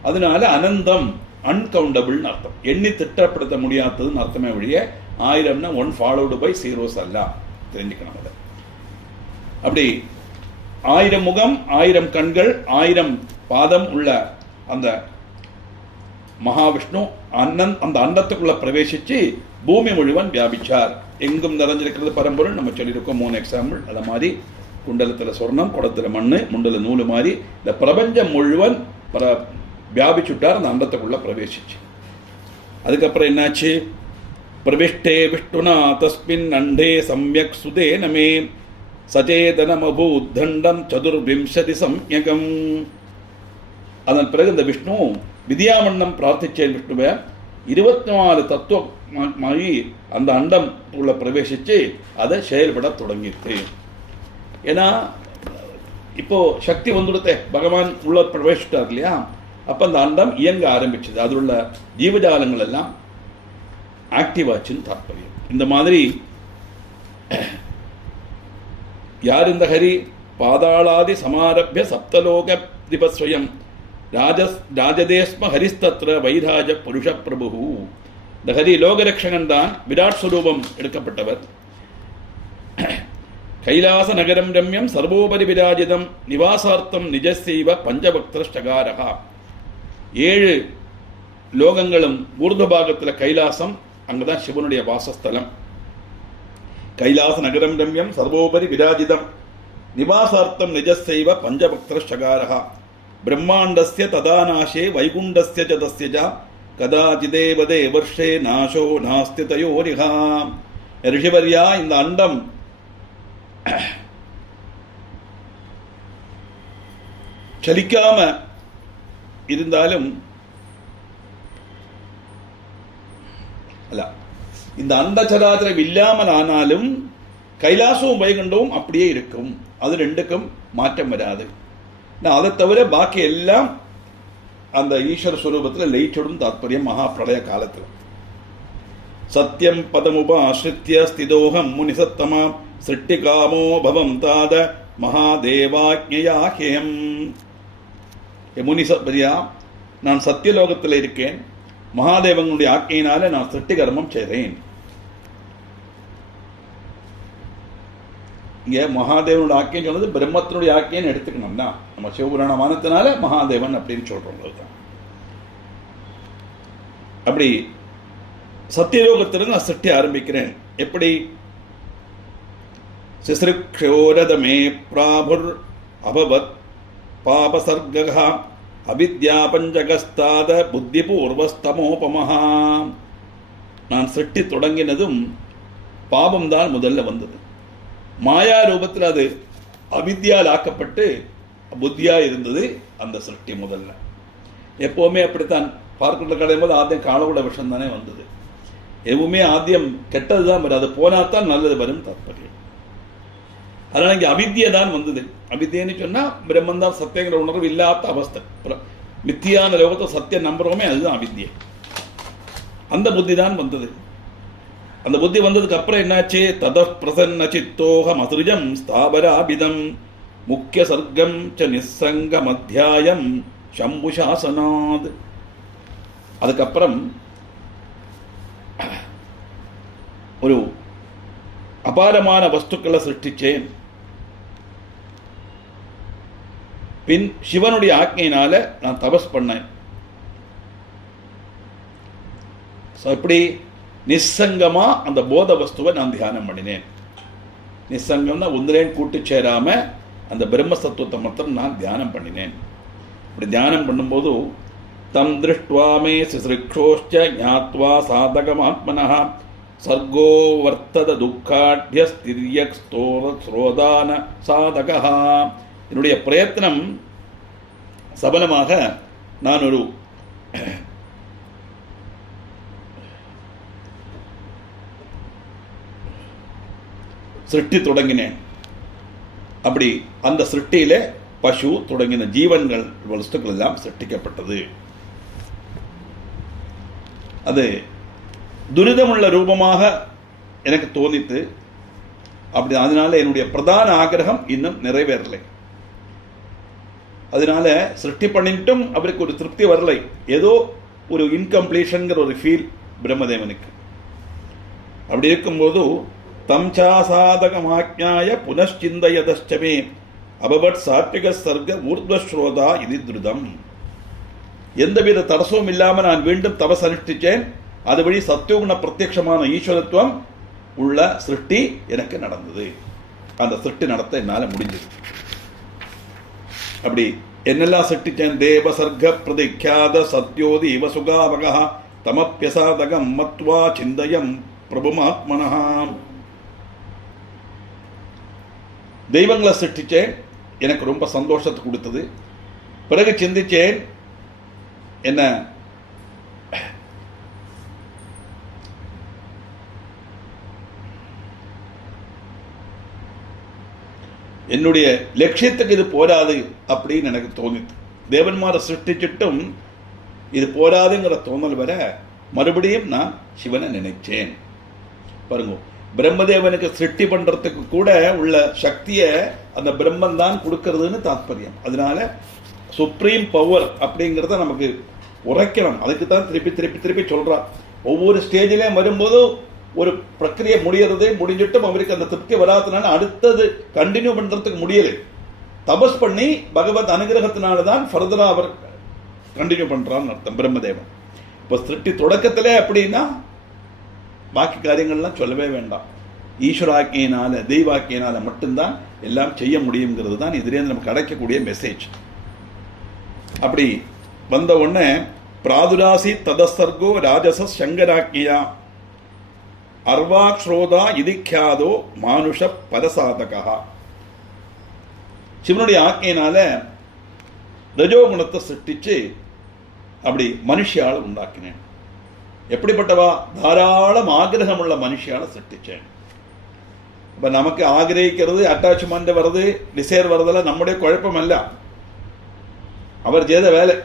அதனால அனந்தம் அன்கவுண்டபிள்னு அர்த்தம். எண்ணி திட்டப்படுத்த முடியாததுன்னு அர்த்தமே வழிய 1000னா 1 ஃபாலோடு பை 0s அல்ல. தெரிஞ்சுக்கணும் அதை. அப்படி 1000 முகம், 1000 கண்கள், 1000 பாதம் உள்ள அந்த மகாவிஷ்ணு அந்த அண்டத்துக்குள்ள பிரவேசிச்சு பூமி முழுவன் வியாபிச்சார். எங்கும் நிறைஞ்சிருக்கிறது பரம்பொருள். நம்ம சொல்லியிருக்கோம் 3 எக்ஸாம்பிள். அதை மாதிரி குண்டலத்தில் சொர்ணம், குடத்துல மண்ணு, முண்டல நூலு மாதிரி இந்த பிரபஞ்சம் முழுவன் வியாபிச்சுட்டார் அந்த அண்டத்துக்குள்ள பிரவேசிச்சு. அதுக்கப்புறம் என்னாச்சு? பிரவிஷ்டே விஷ்ணுனா தஸ்மின் அண்டே சம்யக் சுதே நமே சச்சேதனமபூத்தண்டம் சதுர்விம்சதி சம்யகம். அதன் பிறகு இந்த விஷ்ணு வித்யாமண்டம் பிரார்த்திச்சேன் விஷ்ணுவை 24 தத்துவமாகி அந்த அண்டம் உள்ள பிரவேசிச்சு அதை செயல்பட தொடங்கிட்டு. ஏன்னா இப்போ சக்தி வந்துடுத்தே, பகவான் உள்ள பிரவேசிட்டார் இல்லையா? அப்ப அந்த அண்டம் இயங்க ஆரம்பிச்சது. அதில் உள்ள ஜீவஜாலங்கள் எல்லாம் ஆக்டிவ் ஆச்சுன்னு தாற்பயம். இந்த மாதிரி யார் இந்த ஹரி? பாதாளாதி சமாரபிய சப்தலோக திபஸ்வயம் ராஜதேஸ்ம ஹரிஸ்தத்ர வைராஜ புருஷ பிரபு. இந்த ஹரி லோகரக்ஷகன் தான். விராட் ஸ்வரூபம் எடுக்கப்பட்டவர். கைலாச நகரம் ரம்யம் சர்வோபரி விராஜிதம் நிவாசார்த்தம் நிஜசைவ பஞ்சபக்தரஷ்டகாரகா. 7 லோகங்களும் ஊர்துபாகத்தில் கைலாசம், அங்கதான் சிவனுடைய வாசஸ்தலம். கைலாச நகரம் ரம்யம் சர்வோபரி விராஜிதம் நிவாசார்த்தம் நிஜசைவ பஞ்சபக்தரஷ்டகாரகா. பிரம்மாண்டஸ்ய ததாநாசே வைகுண்டஸ்ய ச தஸ்ய ச கதாச்சிதேவ தேவர்ஷே நாசோ நாஸ்தி தயோரிஹா. ரிஷிவர்யா, இந்த அண்டம் சலிக்காம இருந்தாலும் அல்ல, இந்த அண்டச்சராச்சரம் இல்லாமல் ஆனாலும் கைலாசமும் வைகுண்டமும் அப்படியே இருக்கும். அது ரெண்டுக்கும் மாற்றம் வராது. அதை தவிர பாக்கி எல்லாம் அந்த ஈஸ்வர ஸ்வரூபத்தில் லயிச்சிடும் தாத்பரியம் மகா பிரளய காலத்தில். சத்தியம் பதமுபாஸ்ரித்ய ஸ்திதோகம் முனிசத்தமா சிருஷ்டிகாமோ பவம் தாத மகாதேவாக்ஞயாஹ்யம். முனிசப்பரியா, நான் சத்தியலோகத்தில் இருக்கேன், மகாதேவனுடைய ஆக்கையினால நான் சிருஷ்டி கர்மம் செய்கிறேன். இங்க மகாதேவனுடைய ஆக்கைன்னு சொன்னது பிரம்மத்தினுடைய ஆக்கைன்னு எடுத்துக்கணும்னா, நம்ம சிவபுராண மானத்தினால மகாதேவன் அப்படின்னு சொல்றோம். அப்படி சத்தியலோகத்திலிருந்து நான் சிருஷ்டி ஆரம்பிக்கிறேன். எப்படி? சிஸ்ருக்ஷோரதமே பிராபுர் அபவத் பாபசர்கா அவித்யா பஞ்சகஸ்தாத புத்தி பூர்வஸ்தமோபமஹா. நான் சிருஷ்டி தொடங்கினதும் பாபம்தான் முதல்ல வந்தது. மாயா ரூபத்தில் அது அவித்யால் ஆக்கப்பட்டு புத்தியா இருந்தது அந்த சிருஷ்டி முதல்ல. எப்பவுமே அப்படித்தான் பார்க்கிற கடையும் போது ஆദ്യം காலகூட விஷம் தானே வந்தது. எதுவுமே ஆദ്യം கெட்டது தான் வரும், அது போனாத்தான் நல்லது வரும் தாற்பயம். அதனால இங்கே அவித்யை தான் வந்தது. அவித்யன்னு சொன்னா பிரம்மன் தான் சத்தியங்கிற உணர்வு இல்லாத அவஸ்தை. மித்தியான லோகத்தை சத்தியம் நம்புறோமே, அதுதான் அவித்யை. அந்த புத்தி தான் வந்தது. அந்த புத்தி வந்ததுக்கு அப்புறம் என்னாச்சு? தத பிரசன்ன சித்தோகம் அசிருஜம் ஸ்தாபராபிதம் முக்கிய சர்க்கம் ச நிசங்கம் அத்தியாயம் சம்புசாசனாத். அதுக்கப்புறம் ஒரு அபாரமான வஸ்துக்களை சிருஷ்டிச்சேன். பின் சிவனுடைய ஆக்ஞையினால நான் தபஸ் பண்ணேன். எப்படி? நிசங்கமா அந்த போத வஸ்துவை நான் தியானம் பண்ணினேன். நிசங்கம்னா ஒன்றிலேயும் கூட்டு சேராம அந்த பிரம்மசத்துவத்தை மாத்திரம் நான் தியானம் பண்ணினேன். இப்படி தியானம் பண்ணும்போது தம் திருஷ்டுவாமே சிஸ்ருக்ஷோஷ்ச ஞாத்வா சாதகமாத்மனஹ சர்கோ வர்த்தத துக்காட்ய ஸ்திரியக் ஸ்ரோதான சாதகஹா. என்னுடைய பிரயத்னம் சபலமாக நான் ஒரு சிருஷ்டி தொடங்கினேன். அப்படி அந்த சிருஷ்டியில பசு தொடங்கின ஜீவன்கள் வஸ்துக்கள் எல்லாம் சிருஷ்டிக்கப்பட்டது. அது துரிதமுள்ள ரூபமாக எனக்கு தோணித்து. அப்படி அதனால என்னுடைய பிரதான ஆகிரகம் இன்னும் நிறைவேறலை. அதனால சிருஷ்டி பண்ணிட்டும் அவருக்கு ஒரு திருப்தி வரலை. ஏதோ ஒரு இன்கம்ப்ளீஷன்ங்கிற ஒரு ஃபீல் பிரம்மதேவனுக்கு. அப்படி இருக்கும்போது தம்சாசாதகமாக்ஞாய புனশ্চিந்தயதஷ்டமே அபவட் சாத்விக சர்க்க ஊர்த்வஸ்ரோதா இது திருதம். எந்தவித தடசமும் இல்லாமல் நான் மீண்டும் தபஸ் அனுஷ்டிச்சேன். அது வழி சத்தியகுண பிரத்யட்சமான ஈஸ்வரத்துவம் உள்ள சிருஷ்டி எனக்கு நடந்தது. அந்த சிருஷ்டி நடத்த என்னால் முடிஞ்சது. அப்படி என்னெல்லாம் சிருஷ்டிச்சேன்? தேவ சர்க்க பிரதிக்யாத சத்யோதி இவ சுகாவகா தமப்பியசாதகம் மத்வா சிந்தயம் பிரபுமாத்மனஹா. தெய்வங்களை சிருஷ்டிச்சேன், எனக்கு ரொம்ப சந்தோஷத்தை கொடுத்தது. பிறகு சிந்திச்சேன், என்ன என்னுடைய லட்சியத்துக்கு இது போராது அப்படின்னு எனக்கு தோணித்து. தேவன்மாரை சிருஷ்டிச்சிட்டும் இது போராதுங்கிற தோணல் வர மறுபடியும் நான் சிவனை நினைச்சேன். பாருங்க, பிரம்மதேவனுக்கு சிருஷ்டி பண்றதுக்கு கூட உள்ள சக்தியை அந்த பிரம்மன் தான் கொடுக்கறதுன்னு தாத்பரியம். அதனால சுப்ரீம் பவர் அப்படிங்கிறத நமக்கு உரைக்கணும். அதுக்கு தான் திருப்பி திருப்பி திருப்பி சொல்றா. ஒவ்வொரு ஸ்டேஜிலையும் வரும்போது ஒரு பிரக்கிரியை முடிஞ்சிட்டும் அவருக்கு அந்த திருப்தி வராதனால அடுத்தது கண்டினியூ பண்றதுக்கு முடியலை. தபஸ் பண்ணி பகவத் அனுகிரகத்தினால்தான் ஃபர்தரா அவர் கண்டினியூ பண்றான்னு அர்த்தம் பிரம்மதேவன். இப்போ சிருஷ்டி தொடக்கத்திலே அப்படின்னா பாக்கி காரியங்கள்லாம் சொல்லவே வேண்டாம். ஈஸ்வராக்கியினால தெய்வாக்கியினால மட்டும்தான் எல்லாம் செய்ய முடியுங்கிறது தான் இதுலேருந்து நமக்கு கிடைக்கக்கூடிய மெசேஜ். அப்படி வந்த உடனே பிராதுராசி ததசர்கோ ராஜச சங்கராக்கியா அர்வாக்ஷோதா இதிக்யாதோ மானுஷ பரசாதகா. சிவனுடைய ஆக்கையினால ரஜோகுணத்தை சிருஷ்டிச்சு அப்படி மனுஷியால உண்டாக்கினேன். எப்படிப்பட்டவா? தாராளம் ஆகிரகம் உள்ள மனுஷியால சிருஷ்டிச்சேன். இப்ப நமக்கு ஆகிரகிக்கிறது, அட்டாச்மெண்ட் வருது, டிசைர் வருதெல்லாம் நம்முடைய குழப்பம் அல்ல, அவர் செய்த வேலை.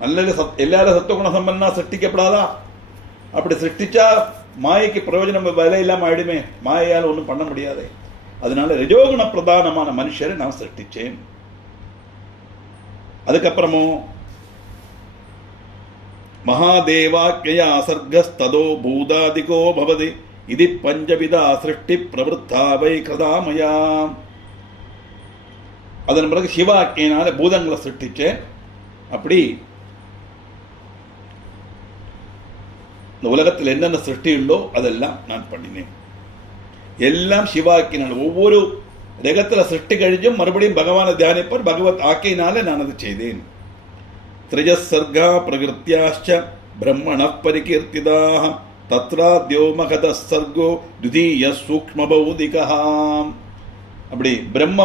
நல்ல எல்லாரும் சத்துவகுண சம்பன்னா சிருஷ்டிக்கப்படாதா? அப்படி சிருஷ்டிச்சா மாயைக்கு பிரயோஜனம் வேலை இல்லாம ஆயிடுமே, மாயையால் ஒன்றும் பண்ண முடியாது. அதனால ரஜோகுண பிரதானமான மனுஷரை நான் சிருஷ்டிச்சேன். அதுக்கப்புறமும் மகாதேவாக்யா சர்கஸ்ததோ பூதாதிகோ பவதி இது பஞ்சவிதா சிருஷ்டி பிரவருத்தா வை கிருதாமயா. அதன் பிறகு சிவாக்கியினால பூதங்களை சிருஷ்டிச்சேன். அப்படி இந்த உலகத்தில் என்னென்ன சிருஷ்டி உண்டோ அதெல்லாம் நான் பண்ணினேன். எல்லாம் சிவாக்கினால். ஒவ்வொரு ரகத்துல சிருஷ்டி கழிஞ்சும் மறுபடியும் பகவானை தியானிப்பர். பகவத் ஆக்கையினால நான் அது செய்தேன். திரிஜஸ் சர்கா பிரகிருத்தியாச்ச பிரம்மண பரிகீர்த்திதாக தத்ராத்யோ மகத சர்கோ துதீய சூக்ஷ்ம பௌதிகா. அப்படி பிரம்மா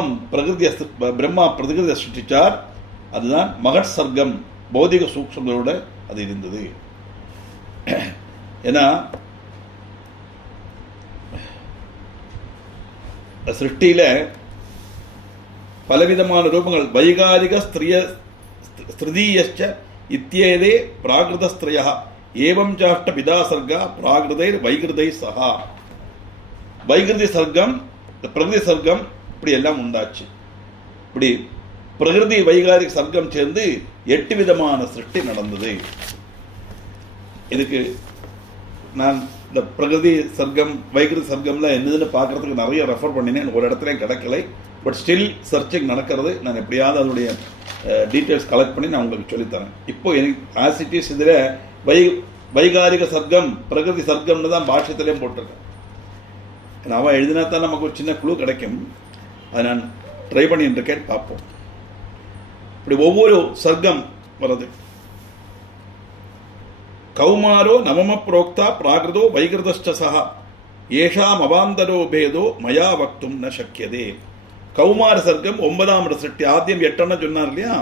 பிரகிருதியை சிருஷ்டிச்சார். அதுதான் மகட் சர்க்கம், பௌதிக சூக்ஷ்மங்களோட அது இருந்தது. ஏன்னா சிருஷ்டியில பலவிதமான ரூபங்கள். வைகாரிக ஸ்திரீயச்ச இத்தியேதே பிராகிருதஸ்திரயா ஏவம் சாஷ்ட விதாசர்கா பிராகிருதைர் வைகிருதை சகா. வைகிருதி சர்க்கம், பிரகிருதி சர்க்கம் இப்படி எல்லாம் உண்டாச்சு. இப்படி பிரகிருதி வைகாரிக சர்க்கம் சேர்ந்து 8 விதமான சிருஷ்டி நடந்தது. இதுக்கு நான் இந்த பிரகிருதி சர்க்கம் வைகிருதி சர்க்கம்லாம் என்னதுன்னு பார்க்கறதுக்கு நிறைய ரெஃபர் பண்ணினேன். ஒரு இடத்துலையும் கிடைக்கலை. பட் ஸ்டில் சர்ச்சிங் நடக்கிறது. நான் எப்படியாவது அதனுடைய டீட்டெயில்ஸ் கலெக்ட் பண்ணி நான் உங்களுக்கு சொல்லித்தரேன். இப்போ எனக்கு ஆசிட்டிஸ் இதில் வைகாரிக சர்க்கம் பிரகிருதி சர்க்கம்னு தான் பாஷ்யத்திலையும் போட்டிருக்கேன். அவன் எழுதினா தான் நமக்கு ஒரு சின்ன குழு கிடைக்கும். அதை நான் ட்ரை பண்ணிட்டு இருக்கேன், பார்ப்போம். இப்படி ஒவ்வொரு சர்க்கம் வருது. கௌமாரோ நவம புரோக்தா பிராகிருதோ வைகிருதஸ்ச சஹா ஏஷாம் அவாந்தரோ பேதோ மயா வக்தும் ந சக்கியதே. கௌமார சர்க்கம் 9ஆம் இட சிருஷ்டி. ஆദ്യം 8 சொன்னார் இல்லையா?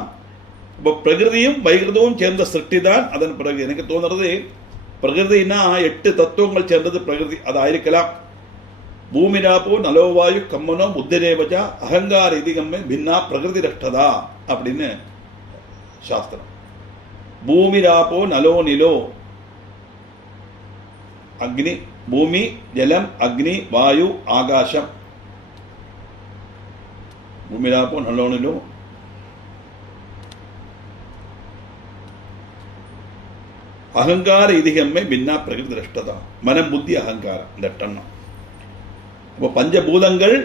இப்போ பிரகிருதியும் வைகிருதமும் சேர்ந்த சிருஷ்டி தான். அதன் பிறகு எனக்கு தோணுறது பிரகிருதினா 8 தத்துவங்கள் சேர்ந்தது பிரகிருதி. அது ஆயிருக்கலாம். பூமிராப்போ நலோவாயு கம்மனோ புத்திரேவஜா அகங்கார இதிகம்மே பின்னா பிரகிருதி ரஷ்டதா அப்படின்னு சாஸ்திரம். பூமிராப்போ நலோ நிலோ அக்னி, பூமி, ஜலம், அக்னி, வாயு, ஆகாசம். பூமிராப்போ நலோ நிலோ அகங்கார இதிகம்மை பின்னா பிரகிருதி ரஷ்டதா. மனம், புத்தி, அகங்காரம், இந்த 8. அப்போ பஞ்சபூதங்கள்,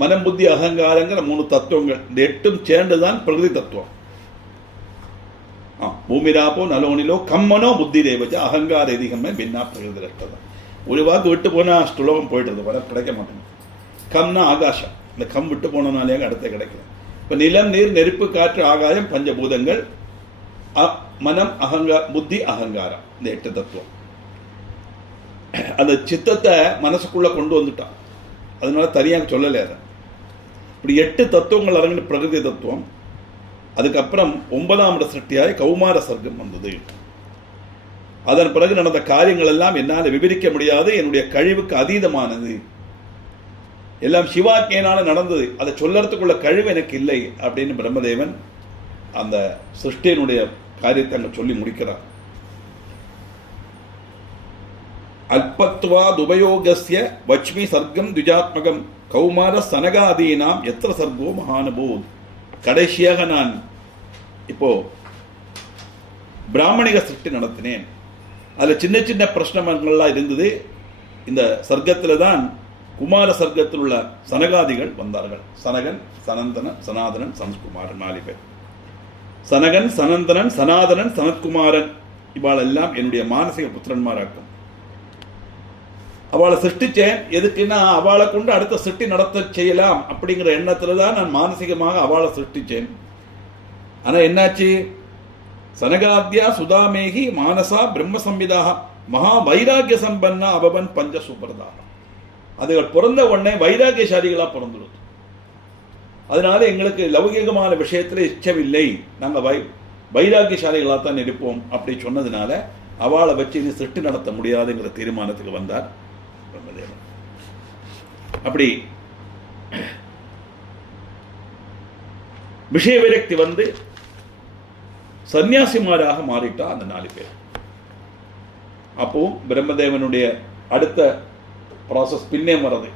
மனம், புத்தி, அகங்காரங்கிற 3 தத்துவங்கள். இந்த 8ம் சேர்ந்துதான் பிரகிருதி தத்துவம். பூமிராப்போ நலோனிலோ கம்மனோ புத்தி தேவஜா அகங்கார அதிகமே பின்னா பிரகிருதி ரஷ்டதா. ஒரு வாக்கு விட்டு போனா ஸ்லோகம் போயிடுறது, வர கிடைக்க மாட்டேங்குது. கம்னா ஆகாசம். இந்த கம் விட்டு போனனாலே அடுத்த கிடைக்கல. இப்போ நிலம், நீர், நெருப்பு, காற்று, ஆகாயம் பஞ்சபூதங்கள். மனம், புத்தி, அகங்காரம், இந்த 8 தத்துவம். அந்த சித்தத்தை மனசுக்குள்ள கொண்டு வந்துட்டான். அதனால தனியாக சொல்லலை. அதை இப்படி 8 தத்துவங்கள் அடங்கின பிரகிருதி தத்துவம். அதுக்கப்புறம் 9ஆம் இட சிருஷ்டியாய் கௌமார சர்க்கம் வந்தது. அதன் பிறகு நடந்த காரியங்கள் எல்லாம் என்னால் விவரிக்க முடியாது, என்னுடைய கழிவுக்கு அதீதமானது. எல்லாம் சிவாக்கியனால நடந்தது. அதை சொல்லறதுக்குள்ள கழிவு எனக்கு இல்லை அப்படின்னு பிரம்மதேவன் அந்த சிருஷ்டியினுடைய காரியத்தை அங்க சொல்லி முடிக்கிறார். அல்பத்வாத் உபயோகஸ்ய வச்மி சர்க்கம் த்விஜாத்மகம் கௌமார சனகாதீனாம் எத்திர சர்க்கோ மகானுபூத். கடைசியாக நான் இப்போ பிராமணிக சிருஷ்டி நடத்தினேன். அதில் சின்ன சின்ன பிரச்சனைகள்லாம் இருந்தது. இந்த சர்க்கத்தில் தான் குமார சர்க்கத்தில் உள்ள சனகாதிகள் வந்தார்கள். சனகன், சனந்தனன், சனாதனன், சனத்குமாரன் 4 பேர். சனகன், சனந்தனன், சனாதனன், சனத்குமாரன் இவாளெல்லாம் என்னுடைய மானசிக புத்திரன்மாராக்கும். அவளை சிருஷ்டிச்சேன். எதுக்குன்னா அவளை கொண்டு அடுத்த சிருஷ்டி நடத்த செய்யலாம் அப்படிங்கிற எண்ணத்துல தான் நான் மானசீகமாக அவளை சிருஷ்டிச்சேன். ஆனா என்னாச்சு? சனகாத்யா சுதாமேகி மானசா பிரம்ம சம்விதாக மகா வைராக்கிய சம்பன்னா அபவன் பஞ்ச சுப்ரதாக. அதுகள் பிறந்த உடனே வைராக்கியசாலிகளா பிறந்துடுது. அதனால எங்களுக்கு லௌகிகமான விஷயத்துல இச்சமில்லை, நாங்க வைராக்கியசாலிகளாக தான் இருப்போம் அப்படி சொன்னதுனால அவளை வச்சு இனி சிருஷ்டி நடத்த முடியாதுங்கிற தீர்மானத்துக்கு வந்தார் பிரம்மதேவன். அப்படி விஷய விரக்தி வந்து சன்னியாசிமாராக மாறிட்டா அந்த 4 பேர். அப்போ பிரம்மதேவனுடைய அடுத்த ப்ராசஸ் பின்னே வர்றது,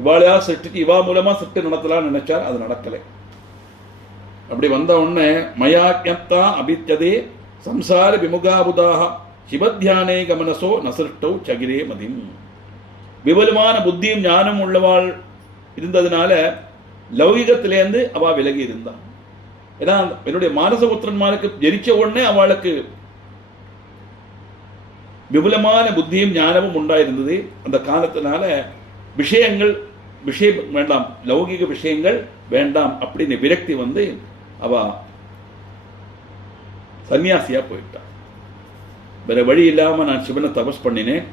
இவாளையா சிருஷ்டிக்கு இவா மூலமா சிருஷ்டி நடத்தலாம்னு நினைச்சார், அது நடக்கலை. அப்படி வந்த உடனே மயாக்ஞப்தா அபித்யதே சம்சார விமுகாபுதாக சிவத்தியானே கமனசோ நசிருஷ்டோ சகிரே மதிம். விபலமான புத்தியும் ஞானம் உள்ளவாள் இருந்ததுனால லௌகிகத்திலேருந்து அவ விலகி இருந்தான். ஏன்னா என்னுடைய மானசபுத்திரன்மாருக்கு ஜெரிச்ச உடனே அவளுக்கு விபுலமான புத்தியும் ஞானமும் உண்டாயிருந்தது. அந்த காலத்தினால விஷயம் வேண்டாம், லௌகிக விஷயங்கள் வேண்டாம் அப்படின்னு விரக்தி வந்து அவ சன்னியாசியா போயிட்டான். வேற வழி இல்லாம நான் சிவனை தபஸ் பண்ணினேன்,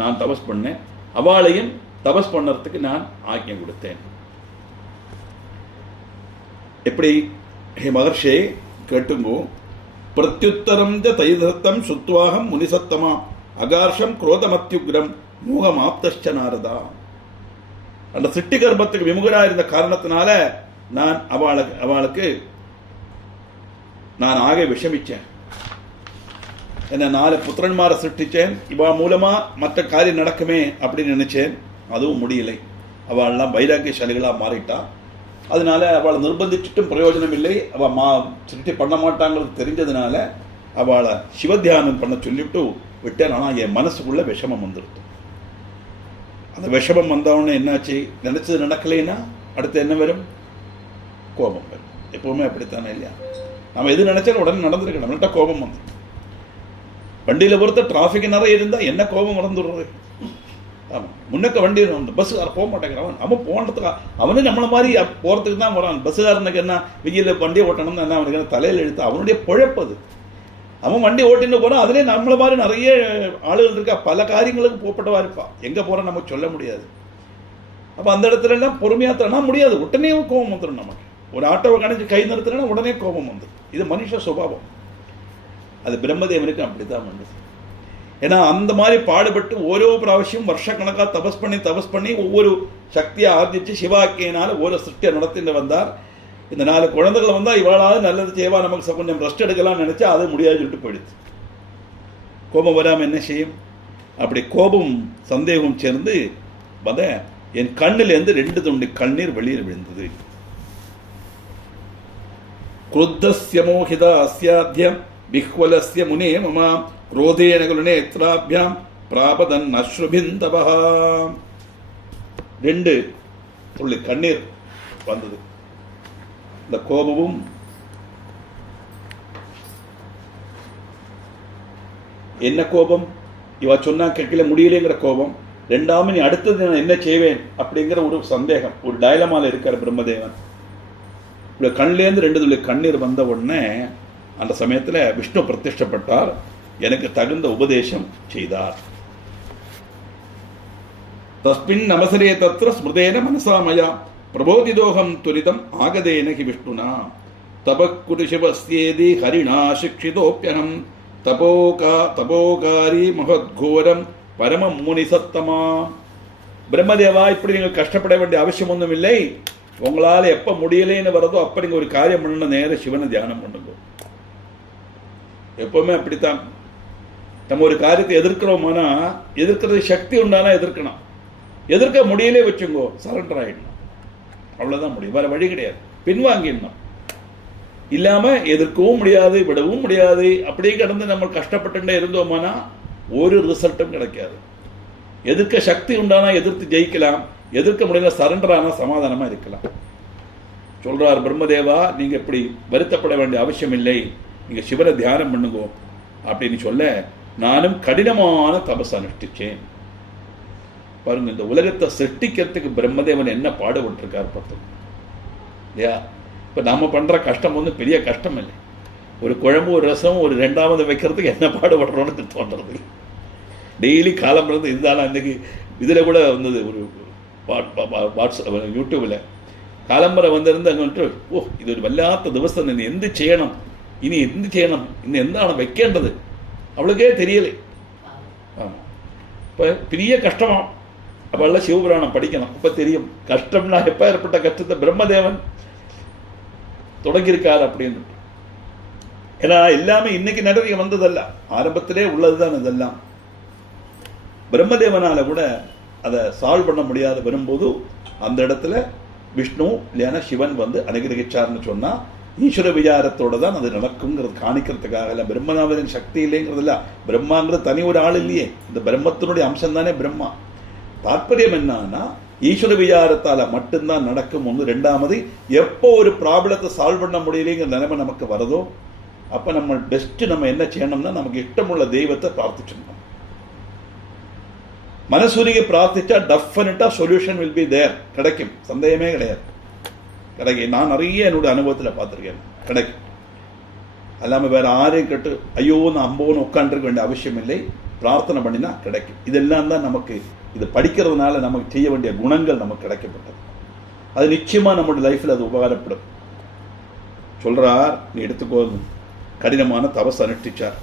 நான் தபஸ் பண்ணேன், அவளையும் தபஸ் பண்ணறதுக்கு நான் ஆக்ஞை கொடுத்தேன். எப்படி ஹே மகர்ஷே கேட்டுங்கோ. பிரத்யுத்தரம் தைதத்தம் சுத்வாகம் முனிசத்தமா அகார்ஷம் குரோதமத்யுக்ரம் மூகமாப்தஷ்ட நாரதா. அந்த சிட்டி கர்ப்பத்துக்கு விமுகராக இருந்த காரணத்தினால நான் அவளுக்கு நான் ஆக விஷமிச்சேன். என்ன 4 புத்திரன்மாரை சிருஷ்டிச்சேன், இவா மூலமா மற்ற காரியம் நடக்குமே அப்படின்னு நினைச்சேன். அதுவும் முடியலை. அவள்லாம் வைராக்கியசாலிகளா மாறிட்டா. அதனால அவளை நிர்பந்திச்சுட்டும் பிரயோஜனம் இல்லை. அவள் சிருஷ்டி பண்ண மாட்டாங்கிறது தெரிஞ்சதுனால அவளை சிவத்தியானம் பண்ண சொல்லிவிட்டு விட்டேன். ஆனால் என் மனசுக்குள்ள விஷமம் வந்துடுது. அந்த விஷமம் வந்தவொடனே என்னாச்சு? நினைச்சது நடக்கலைன்னா அடுத்து என்ன வரும்? கோபம் வரும். எப்பவுமே அப்படித்தானே இல்லையா? நம்ம எது நினைச்சாலும் உடனே நடந்திருக்கு. நம்மள்கிட்ட கோபம் வந்து வண்டியில பொறுத்த டிராபிக் நிறைய இருந்தா என்ன கோபம் வந்துடுறது. ஆமா, முன்னக்க வண்டி பஸ்ஸுக்கார போக மாட்டேங்கிறான். அவன் போனதுக்கு அவனே நம்மள மாதிரி போறதுக்கு தான் வரான். பஸ்ஸுக்காரனுக்கு என்ன வெயில வண்டியை ஓட்டணும்னு என்ன அவனுக்கு என்ன தலையில் எடுத்து அவனுடைய பொழப்பது. அவன் வண்டி ஓட்டின்னு போறான். அதுலேயே நம்மள மாதிரி நிறைய ஆளுகள் இருக்கா, பல காரியங்களுக்கு போப்பட்டவா இருப்பான். எங்க போறான் நமக்கு சொல்ல முடியாது. அப்ப அந்த இடத்துல எல்லாம் பொறுமையா தரனா முடியாது. உடனே கோபம் வந்துடும் நமக்கு. ஒரு ஆட்டோவை கணிச்சு கை நிறுத்தினா உடனே கோபம் வந்துடும். இது மனுஷ சுபாவம். அது பிரம்மதேவனுக்கு அப்படித்தான் வந்தது. ஏன்னா அந்த மாதிரி பாடுபட்டு ஓரோ பிராവശ്யம் வருஷக்கணக்காக தபஸ் பண்ணி ஒவ்வொரு சக்தியை ஆர்ஜிச்சு சிவாக்கியினால ஒரு சிருஷ்டியை நடத்திட்டு வந்தார். இந்த 4 குழந்தைகளை வந்தா இவாளாவது நல்லது செய்வா, நமக்கு கொஞ்சம் ரெஸ்ட் எடுக்கலாம்னு நினைச்சா அது முடியாது சொல்லிட்டு போயிடுச்சு. கோபம் வராம என்ன செய்யும்? அப்படி கோபம் சந்தேகம் சேர்ந்து வந்த என் கண்ணிலிருந்து 2 துண்டு கண்ணீர் வெளியில் விழுந்தது. குருத்தஸ்ய மோகிதா அஸ்யாத்யம் விஹ்வலஸ்ய முனே மமா க்ரோதேன நேத்ராபியாம் பிராபதன் அஸ்ருபிந்தபா. 2 துள்ளி கண்ணீர் வந்தது. இந்த கோபமும் என்ன கோபம்? இவ சொன்னா கேட்கல முடியலைங்கிற கோபம். 2ஆம் நீ அடுத்தது நான் என்ன செய்வேன் அப்படிங்கிற ஒரு சந்தேகம், ஒரு டயலமால இருக்கிற பிரம்மதேவன். கண்ணிலேருந்து 2 துள்ளி கண்ணீர் வந்த உடனே அந்த சமயத்துல விஷ்ணு பிரத்யட்சப்பட்டார். எனக்கு தகுந்த உபதேசம் செய்தார். தஸ்மின் நமசரே தத்ர ஸ்மிருதேன மனசாமயா பிரபோதிதோகம் துரிதம் ஆகதேன ஹி விஷ்ணுனா தபக்குரு சிவஸ்யேதி ஹரிணா சிக்ஷிதோப்யகம் தபோகாரி மகத்கோரம் பரம முனிசத்தமா. பிரம்மதேவா, இப்படி நீங்கள் கஷ்டப்பட வேண்டிய அவசியம் ஒன்றும் இல்லை. உங்களால் எப்ப முடியலைன்னு வரதோ அப்ப நீங்க ஒரு காரியம் பண்ண நேர சிவனை தியானம் பண்ணுங்க. எப்பவுமே அப்படித்தான். நம்ம ஒரு காரியத்தை எதிர்க்கிறோம்னா எதிர்க்கிறது சக்தி உண்டானா எதிர்க்கணும். எதிர்க்க முடியலே வச்சுங்கோ, சரண்டர் ஆயிடணும். அவ்வளவுதான் முடியும், வேற வழி கிடையாது. பின்வாங்கிடணும். இல்லாம எதிர்க்கவும் முடியாது, விடவும் முடியாது. அப்படியே கடந்து நம்ம கஷ்டப்பட்டு இருந்தோம்னா ஒரு ரிசல்ட்டும் கிடைக்காது. எதிர்க்க சக்தி உண்டானா எதிர்த்து ஜெயிக்கலாம், எதிர்க்க முடியல சரண்டர் ஆனா சமாதானமா இருக்கலாம். சொல்றார் பிரம்மதேவா, நீங்க இப்படி வருத்தப்பட வேண்டிய அவசியம் இல்லை, நீங்க சிவனை தியானம் பண்ணுங்க அப்படின்னு சொல்ல நானும் கடினமான தபஸ் அனுஷ்டிச்சேன். பாருங்க, இந்த உலகத்தை சிருஷ்டிக்கிறதுக்கு பிரம்மதேவன் என்ன பாடுபட்டிருக்கார் பார்த்தோம் இல்லையா? இப்போ நம்ம பண்ணுற கஷ்டம் வந்து பெரிய கஷ்டம் இல்லை. ஒரு குழம்பு ஒரு ரசம் ஒரு ரெண்டாவது வைக்கிறதுக்கு என்ன பாடுபடுறோன்னு தோன்றது. டெய்லி காலம் இருந்து இதுதானா இன்றைக்கி இதில் கூட வந்தது ஒரு வாட்ஸ்அப் யூடியூப்பில் காலம்பரை வந்திருந்து அங்கே வந்துட்டு இது ஒரு வல்லாத்த திவசம், இனி എന്ത് ചെയ്യണം, ഇന്ന് എന്താണ് വെക്കേണ്ടത് அவளுக்கே தெரியலை. ஆமாம், இப்போ பெரிய கஷ்டமாக அவள் சிவபுராணம் படிக்கணும். இப்போ தெரியும் கஷ்டம்னா எப்போ ஏற்பட்ட கஷ்டத்தை பிரம்மதேவன் தொடங்கியிருக்கார் அப்படின்னு. ஏன்னா எல்லாமே இன்னைக்கு நிறைய வந்ததல்ல, ஆரம்பத்திலே உள்ளதுதான் இதெல்லாம். பிரம்மதேவனால கூட அதை சால்வ் பண்ண முடியாத வரும்போது அந்த இடத்துல விஷ்ணு இல்லைன்னா சிவன் வந்து அனுகிரகிச்சார்னு சொன்னா ஈஸ்வர விசாரத்தோட தான் அது நடக்குங்கிறது காணிக்கிறதுக்காக. இல்லை பிரம்மநாதனின் சக்தி இல்லைங்கிறது இல்லை, பிரம்மாங்கிறது தனி ஒரு ஆள் இல்லையே, இந்த பிரம்மத்தினுடைய அம்சம் தானே பிரம்மா. தாற்பயம் என்னன்னா ஈஸ்வர விசாரத்தால மட்டும்தான் நடக்கும். ஒன்று. ரெண்டாவது, எப்போ ஒரு ப்ராப்ளத்தை சால்வ் பண்ண முடியலைங்கிற நிலைமை நமக்கு வருதோ அப்போ நம்ம பெஸ்ட் நம்ம என்ன செய்யணும்னா நமக்கு இஷ்டமுள்ள தெய்வத்தை பிரார்த்திச்சிடணும். மனசுரியை பிரார்த்திச்சா டெஃபினட்டா சொல்யூஷன் வில் பி தேர், கிடைக்கும், சந்தேகமே கிடையாது, கிடைக்கும். நான் நிறைய என்னுடைய அனுபவத்தில் பார்த்துருக்கேன், கிடைக்கும். அல்லாமல் வேற ஆரையும் கேட்டு ஐயோ நான் அம்போன்னு உட்காந்துருக்க வேண்டிய அவசியம் இல்லை, பிரார்த்தனை பண்ணினா கிடைக்கும். இதெல்லாம் தான் நமக்கு இது படிக்கிறதுனால நமக்கு செய்ய வேண்டிய குணங்கள் நமக்கு கிடைக்கப்பட்டது. அது நிச்சயமா நம்முடைய லைஃப்ல அது உபகாரப்படும். சொல்றார், நீ எடுத்துக்கோ, கடினமான தபஸ் அனுஷ்டிச்சார்.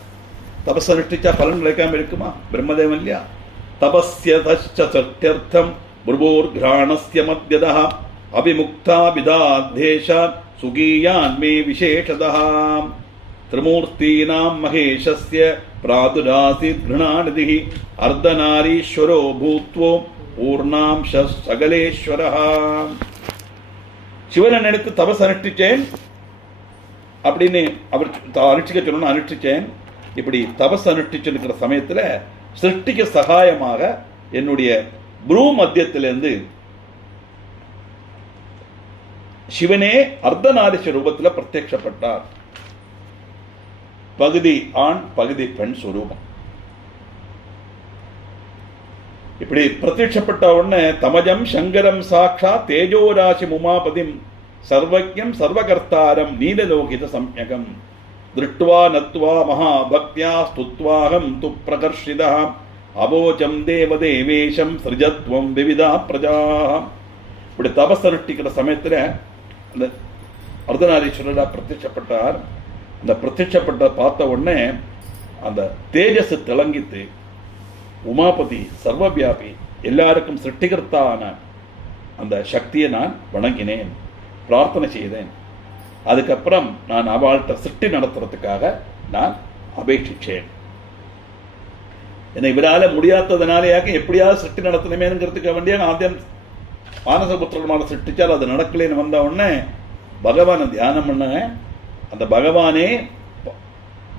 தபஸ் அனுஷ்டிச்சா பலன் கிடைக்காம இருக்குமா? பிரம்மதேவன் இல்லையா? தபஸ்ய தச்சர்த்தம் புர்வோர் கிராணஸ்ய மத்யதா அபிமுக்தா விதாத்தேஷா சுகீயான் மே விசேஷதா திரிமூர்த்தீனாம் மகேஷஸ்ய பிராதுராசித் கிருணாநிதி அர்த்தநாரீஸ்வரோ பூத்வோ பூர்ணாம்ச சகலேஸ்வரः. சிவனை நினைத்து தபஸ் அனுஷ்டிச்சேன் அப்படின்னு அவர் அனுஷ்டிக்க சொல்லணும், அனுஷ்டிச்சேன். இப்படி தபஸ் அனுஷ்டிச்சிருக்கிற சமயத்தில் சிருஷ்டிக்க சகாயமாக என்னுடைய புரூ மத்தியத்திலிருந்து சிவனே அர்த்தநாரீஸ்வர ரூபத்தில் பிரத்யட்சப்பட்டார். பகுதி ஆண் பகுதி பெண் சுரூபம். இப்படி பிரத்யட்சப்பட்ட உடனே தமஜம் சங்கரம் சாட்சா தேஜோராசி உமாபதிம் சர்வஜம் சர்வகர்த்தாரம் நீலலோகித சம்யகம் திருஷ்டுவா நத்வா மகாபக்தியா ஸ்துத்வாஹம் து பிரகர்ஷிதா அவோச்சம் தேவதேவேஷம் சிருஜத்வம் விவிதா பிரஜா. இப்படி தபஸ் அனுஷ்டிக்கிற சமயத்தில் அந்த அர்த்தநாரீஸ்வரரா பிரத்யட்சப்பட்டார். அந்த பிரத்யட்சப்பட்ட பார்த்த உடனே அந்த தேஜஸ் திளங்கித்து உமாபதி சர்வவியாபி எல்லாருக்கும் சிருஷ்டிகர்த்தான அந்த சக்தியை நான் வணங்கினேன், பிரார்த்தனை செய்தேன். அதுக்கப்புறம் நான் அவள்கிட்ட சிருஷ்டி நடத்துறதுக்காக நான் அபேட்சிச்சேன். என்னை இவரால முடியாததுனாலேயாக எப்படியாவது சிருஷ்டி நடத்தணுமேங்கிறதுக்கு வேண்டிய ஆദ്യം மானசபுத்திரமான சிருஷ்டிச்சால் அது நடக்கலைன்னு வந்த உடனே பகவானை தியானம் பண்ண அந்த பகவானே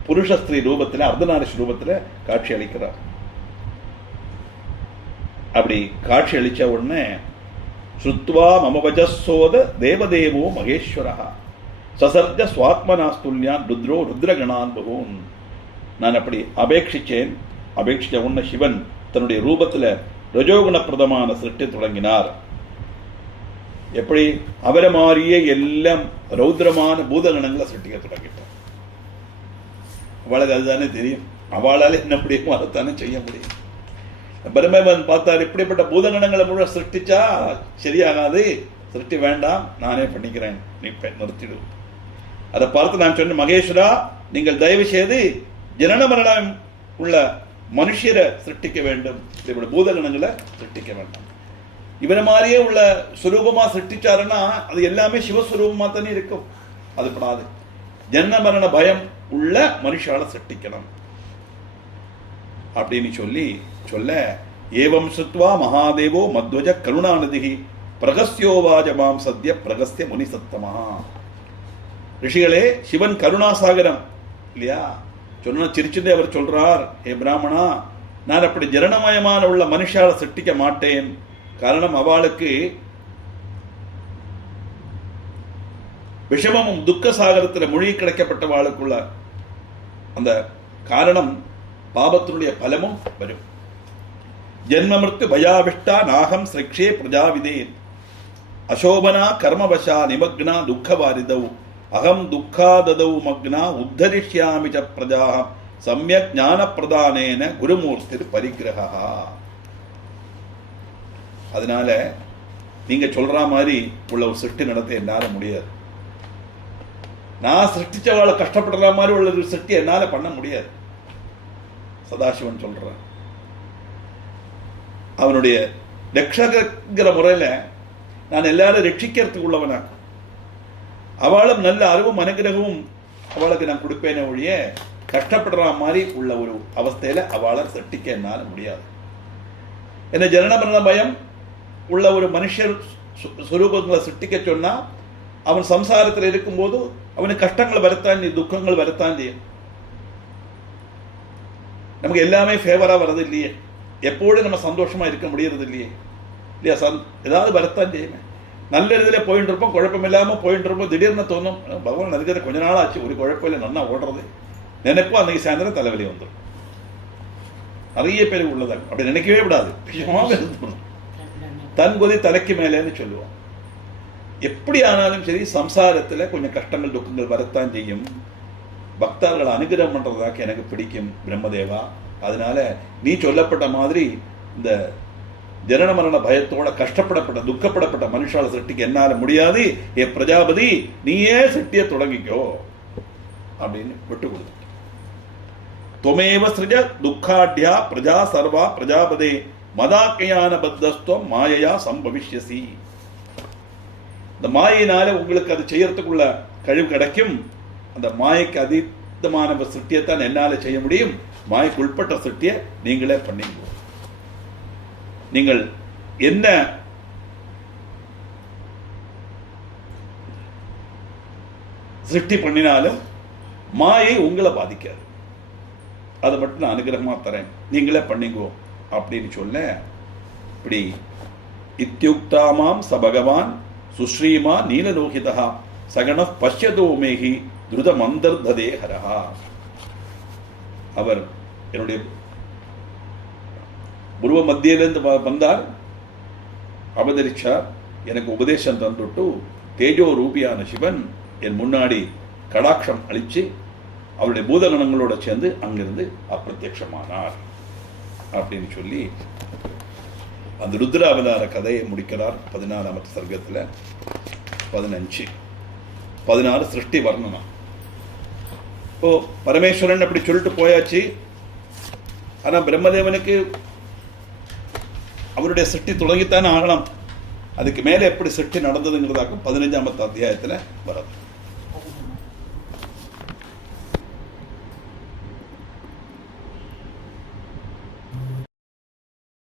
புருஷஸ்திரீ ரூபத்தில் அர்த்தநாரீஸ்வர ரூபத்தில் காட்சி அளிக்கிறார். அப்படி காட்சி அளிச்ச உடனே ஸ்ருத்வா மமவஜசோத தேவதேவோ மகேஸ்வரா சசர்ஜ சுவாத்மனாஸ்துல்யான் ருத்ரோ ருத்ரகணான் பகூன். நான் அப்படி அபேட்சிச்சேன். அபேட்சிச்ச உடனே சிவன் தன்னுடைய ரூபத்தில் ரஜோகுண பிரதமான சிருஷ்டி தொடங்கினார். எப்படி அவரை மாறியே எல்லாம் ரௌத்ரமான பூதகணங்களை சிருஷ்டிக்க தொடங்கிட்டார். அவளுக்கு அதுதானே தெரியும், அவளால் என்ன முடியுமோ அதைத்தானே செய்ய முடியும். பிரம்மன் பார்த்தார், இப்படிப்பட்ட பூதகணங்களை முழு சிருஷ்டிச்சா சரியாகாது, சிருஷ்டி வேண்டாம், நானே பண்ணிக்கிறேன், நீ நிறுத்திடு. அதை பார்த்து நான் சொன்னேன், மகேஸ்வரா நீங்கள் தயவு செய்து ஜனன மரணம் உள்ள மனுஷரை சிருஷ்டிக்க வேண்டும், இப்படி பூதகணங்களை சிருஷ்டிக்க வேண்டாம். இவரை மாதிரியே உள்ள சுரூபமா சிருஷ்டிச்சாருன்னா அது எல்லாமே சிவஸ்வரூபமா தானே இருக்கும், அது படாது. ஜன்ன மரண பயம் உள்ள மனுஷால சிருஷ்டிக்கணும் அப்படின்னு சொல்ல ஏவம் சுத்வா மகாதேவோ மத்வஜ கருணாநிதி பிரகஸ்யோவாஜமாம் சத்ய பிரகஸ்ய முனி சத்தமா. ரிஷிகளே, சிவன் கருணாசாகரம் இல்லையா? சொன்ன சிரிச்சுட்டே அவர் சொல்றார், ஏ பிராமணா, நான் அப்படி ஜனனமயமான உள்ள மனுஷால சிருஷ்டிக்க மாட்டேன். காரணம், அவளுக்கு விஷமமும் துக்க சாகரத்தில் மொழி கிடைக்கப்பட்டவாளுக்குள்ள அந்த காரணம் பாபத்தினுடைய பலமும் வரும். ஜென்மமிருத்து பயாவிஷ்டா நாகம் சிரக்ஷே பிரஜாவிதேன். அசோபனா கர்மவசா நிமக்னா துக்கவாரிதௌ அகம் துக்காததௌ மக்னா உத்தரிஷ்யாமி ச பிரஜா சம்யக் ஞான பிரதானேன குருமூர்த்தி பரிகிரகா. அதனால நீங்க சொல்ற மாதிரி உள்ள ஒரு சிருஷ்டி நடத்த என்னால முடியாது. நான் சிருஷ்டிச்சவாளை கஷ்டப்படுற மாதிரி உள்ள ஒரு சிருஷ்டி என்னால பண்ண முடியாது. சதாசிவன் சொல்றான். அவனுடைய ரட்சகங்கிற முறையில நான் எல்லாரும் ரட்சிக்கிறதுக்கு உள்ளவனாக்கும். அவளும் நல்ல அறிவும் அனுகிரகமும் அவளுக்கு நான் கொடுப்பேனே ஒழிய கஷ்டப்படுற மாதிரி உள்ள ஒரு அவஸ்தையில அவளை சிருஷ்டிக்க என்னால முடியாது. என்ன ஜனன மரண பயம் உள்ள ஒரு மனுஷர் சுரூபங்களை சிருஷ்டிக்க சொன்னா அவன் சம்சாரத்தில் இருக்கும்போது அவனுக்கு கஷ்டங்கள் வரத்தான், துக்கங்கள் வரத்தான் செய்யும். நமக்கு எல்லாமே ஃபேவரா வர்றது இல்லையே, எப்போதும் நம்ம சந்தோஷமா இருக்க முடியறது இல்லையே இல்லையா? ஏதாவது வரத்தான் செய்யுமே. நல்ல இதுல போயிட்டு இருப்போம், குழப்பம் இல்லாம போயிட்டு இருப்போம். திடீர்னு தோணும் பகவான் அதுக்கு கொஞ்ச நாள் ஆச்சு, ஒரு குழப்பம் இல்லை, நல்லா ஓடுறது நினைப்போம். அன்னைக்கு சாயந்தரம் தலைவலி வந்துடும். நிறைய பேருக்கு உள்ளதாக அப்படி நினைக்கவே விடாது. தன் கொதி தலைக்கு மேலேன்னு சொல்லுவோம். எப்படி ஆனாலும் சரி சம்சாரத்துல கொஞ்சம் கஷ்டங்கள் துக்கங்கள் வரத்தான் செய்யும். பக்தர்களை அனுகிரகம் பண்றதாக எனக்கு பிடிக்கும் பிரம்மதேவா. அதனால நீ சொல்லப்பட்ட மாதிரி இந்த ஜனன மரண பயத்தோட கஷ்டப்படப்பட்ட துக்கப்படப்பட்ட மனுஷால சிருஷ்டிக்கு என்னால முடியாது. ஏ பிரஜாபதி நீயே சிருஷ்டிய தொடங்கிக்கோ அப்படின்னு விட்டு கொடுத்து. தொமேவ சிருஜ துக்காட்யா பிரஜா சர்வா பிரஜாபதே மதாக்கையான பத்தஸ்துவம் மாயையா சம்பவிஷ்யசி. இந்த மாயினால உங்களுக்கு அது செய்யறதுக்குள்ள கழிவு கிடைக்கும். அந்த மாயைக்கு அதீதமான சிருஷ்டியத்தான் என்னால செய்ய முடியும். மாய்க்கு உட்பட்ட சிருஷ்டியை நீங்களே பண்ணீங்க. நீங்கள் என்ன சிருஷ்டி பண்ணினாலும் மாயை உங்களை பாதிக்காது. அதை மட்டும் நான் அனுகிரகமா தரேன், நீங்களே பண்ணிக்கோ அப்படின்னு சொல்ல. இப்படி இத்தியுக்தாமாம் ச பகவான் சுஸ்ரீமா நீலலோகிதா சகண பஷ்யதோ மேகி துருத மந்தர்ததே ஹரஹா. அவர் என்னுடைய புருவ மத்தியிலிருந்து வந்தார், அவதரிச்சார், எனக்கு உபதேசம் தந்துட்டு தேஜோ ரூபியான சிவன் என் முன்னாடி கடாட்சம் அளிச்சு அவருடைய பூதகணங்களோட சேர்ந்து அங்கிருந்து அப்பிரத்யட்சமானார் அப்படின்னு சொல்லி அந்த ருத்ர அவதார கதையை முடிக்கிறார் 14வது சர்க்கத்துல. 15 16 சிருஷ்டி வர்ணனம். இப்போ பரமேஸ்வரன் அப்படி சொல்லிட்டு போயாச்சு. ஆனா பிரம்மதேவனுக்கு அவருடைய சிருஷ்டி தொடங்கித்தானே ஆகலாம். அதுக்கு மேல எப்படி சிருஷ்டி நடந்ததுங்கிறதாக்கும் 15வது அத்தியாயத்துல வரும்.